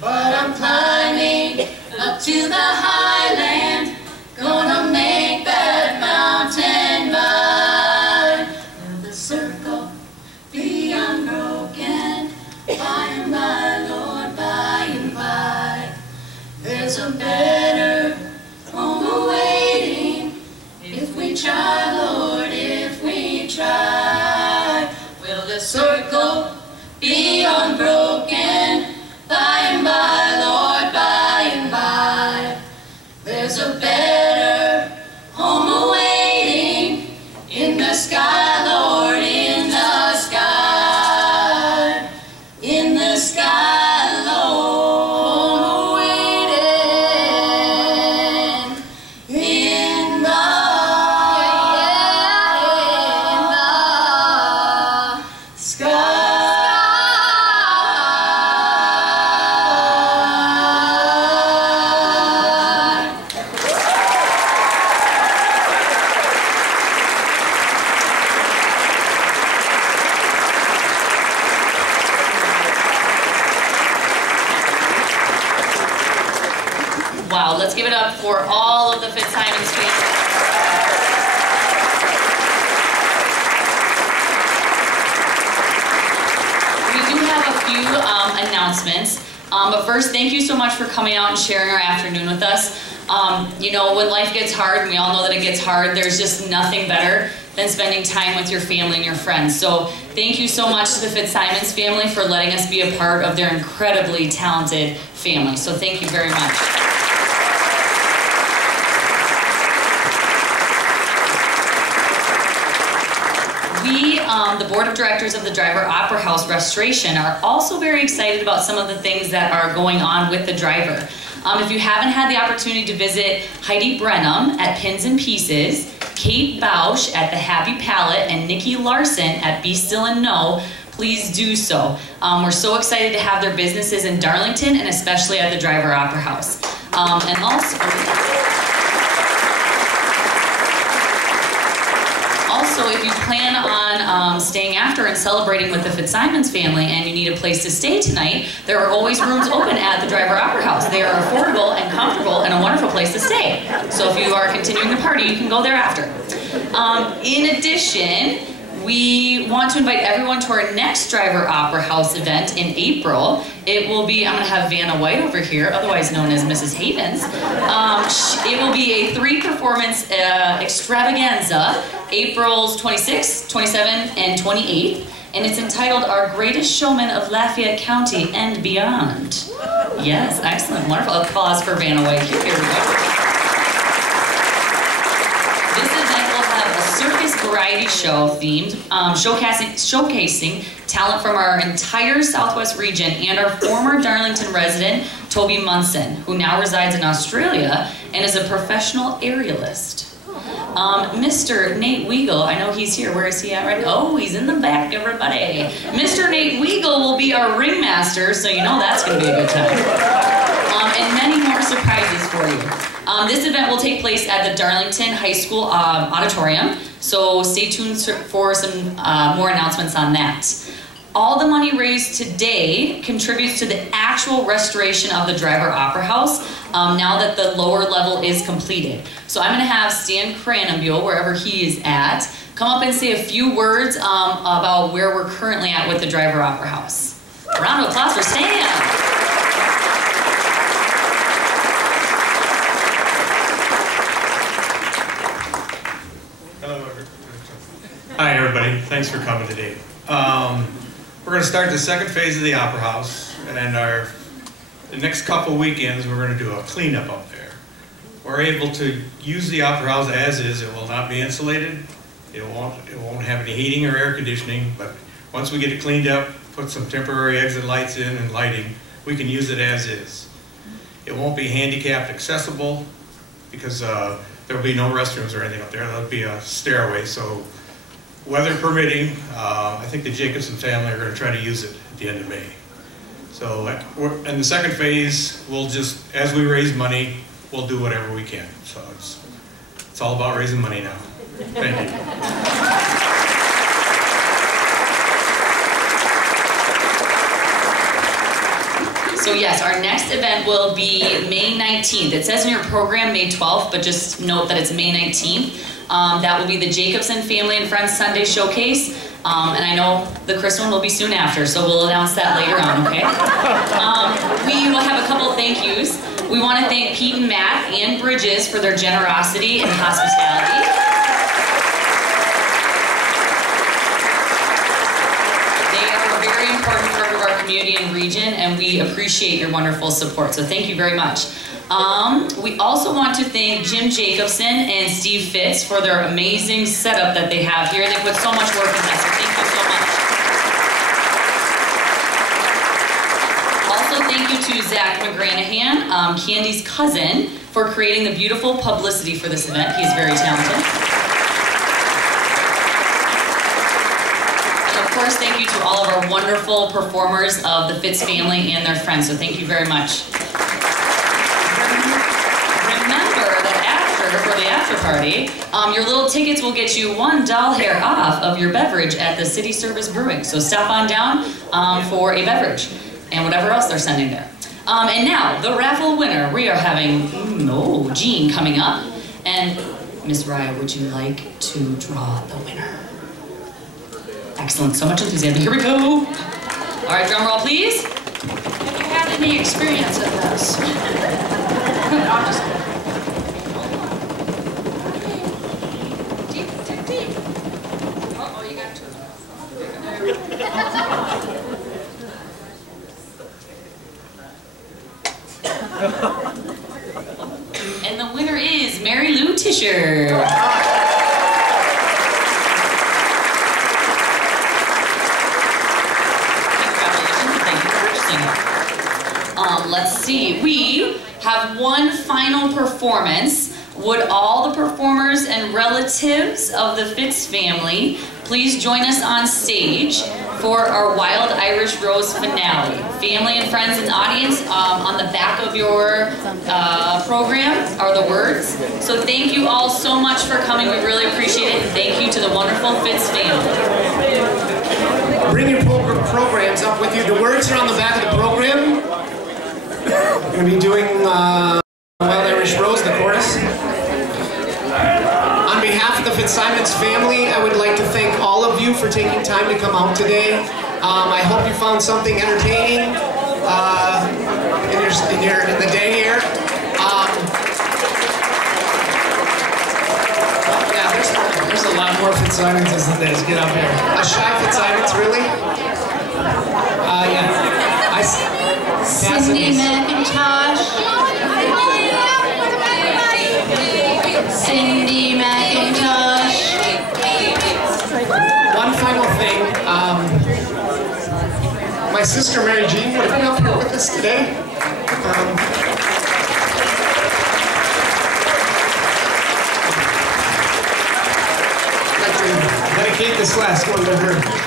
but I'm climbing up to the highland, gonna make that mountain mine. Will the circle be unbroken by and by, Lord, by and by? There's a better home awaiting if we try, Lord, if we try. Will the circle be unbroken by and by, Lord, by and by? There's a better home awaiting in the sky, Lord, in the sky, in the sky, Lord, home awaiting in the sky. Wow, let's give it up for all of the Fitzsimons family. We do have a few announcements, but first, thank you so much for coming out and sharing our afternoon with us. You know, when life gets hard, and we all know that it gets hard, there's just nothing better than spending time with your family and your friends. So thank you so much to the Fitzsimons family for letting us be a part of their incredibly talented family. So thank you very much. We, the Board of Directors of the Driver Opera House Restoration, are also very excited about some of the things that are going on with the Driver. If you haven't had the opportunity to visit Heidi Brenham at Pins and Pieces, Kate Bausch at the Happy Palette, and Nikki Larson at Be Still and Know, please do so. We're so excited to have their businesses in Darlington and especially at the Driver Opera House. And also, if you plan on staying after and celebrating with the Fitzsimons family and you need a place to stay tonight, there are always rooms open at the Driver Opera House. They are affordable and comfortable and a wonderful place to stay. So if you are continuing the party, you can go there after. In addition, we want to invite everyone to our next Driver Opera House event in April. It will be, I'm going to have Vanna White over here, otherwise known as Mrs. Havens. It will be a 3-performance extravaganza, April's 26th, 27th, and 28th. And it's entitled Our Greatest Showman of Lafayette County and Beyond. Yes, excellent, wonderful. Applause for Vanna White. Here we go. variety show themed, showcasing talent from our entire Southwest region and our former Darlington resident, Toby Munson, who now resides in Australia and is a professional aerialist. Mr. Nate Weigel, I know he's here. Where is he at right now? Oh, he's in the back, everybody. Mr. Nate Weigel will be our ringmaster, so you know that's going to be a good time. And many more surprises for you. This event will take place at the Darlington High School auditorium, so stay tuned for some more announcements on that. All the money raised today contributes to the actual restoration of the Driver Opera House now that the lower level is completed. So I'm going to have Stan Cranenbuhl, wherever he is at, come up and say a few words about where we're currently at with the Driver Opera House. A round of applause for Stan. Hi everybody, thanks for coming today. We're going to start the second phase of the Opera House, and the next couple weekends we're going to do a cleanup up there. We're able to use the Opera House as is. It will not be insulated. It won't have any heating or air conditioning, but once we get it cleaned up, put some temporary exit lights in and lighting, we can use it as is. It won't be handicapped accessible because there will be no restrooms or anything up there. There'll be a stairway, so weather permitting, I think the Jacobson family are going to try to use it at the end of May. So in the second phase, we'll just, as we raise money, we'll do whatever we can. So it's all about raising money now. Thank you. So yes, our next event will be May 19th. It says in your program May 12th, but just note that it's May 19th. That will be the Jacobson Family and Friends Sunday Showcase. And I know the Chris one will be soon after, so we'll announce that later on, okay? We will have a couple of thank yous. We want to thank Pete and Matt and Bridges for their generosity and hospitality. They are a very important part of our community and region, and we appreciate your wonderful support, so thank you very much. We also want to thank Jim Jacobson and Steve Fitz for their amazing setup that they have here. They put so much work in that, so thank you so much. Also, thank you to Zach McGranahan, Candy's cousin, for creating the beautiful publicity for this event. He's very talented. And of course, thank you to all of our wonderful performers of the Fitz family and their friends, so thank you very much. For the after party, your little tickets will get you one doll hair off of your beverage at the City Service Brewing. So stop on down for a beverage and whatever else they're sending there. And now, the raffle winner. We are having, Jean coming up. And Miss Raya, would you like to draw the winner? Excellent, so much enthusiasm. Here we go. All right, drum roll, please. Have you had any experience of this? And the winner is Mary Lou Tischer. Congratulations, thank you for purchasing it. Let's see, we have one final performance. Would all the performers and relatives of the Fitz family please join us on stage for our Wild Irish Rose finale. Family and friends and audience, on the back of your program are the words. So thank you all so much for coming. We really appreciate it. And thank you to the wonderful Fitz family. Bring your programs up with you. The words are on the back of the program. We're going to be doing Wild Irish Rose, the chorus. On behalf of the Fitzsimons family, I would like to thank all of you for taking time to come out today. I hope you found something entertaining in the day here. Yeah, there's a lot more Fitzsimons than this. Get up here. A shy Fitzsimons, really? Yeah. Cindy McIntosh. Cindy McIntosh. sister Mary Jean would have been up here with us today. I'd like to dedicate this last one to her.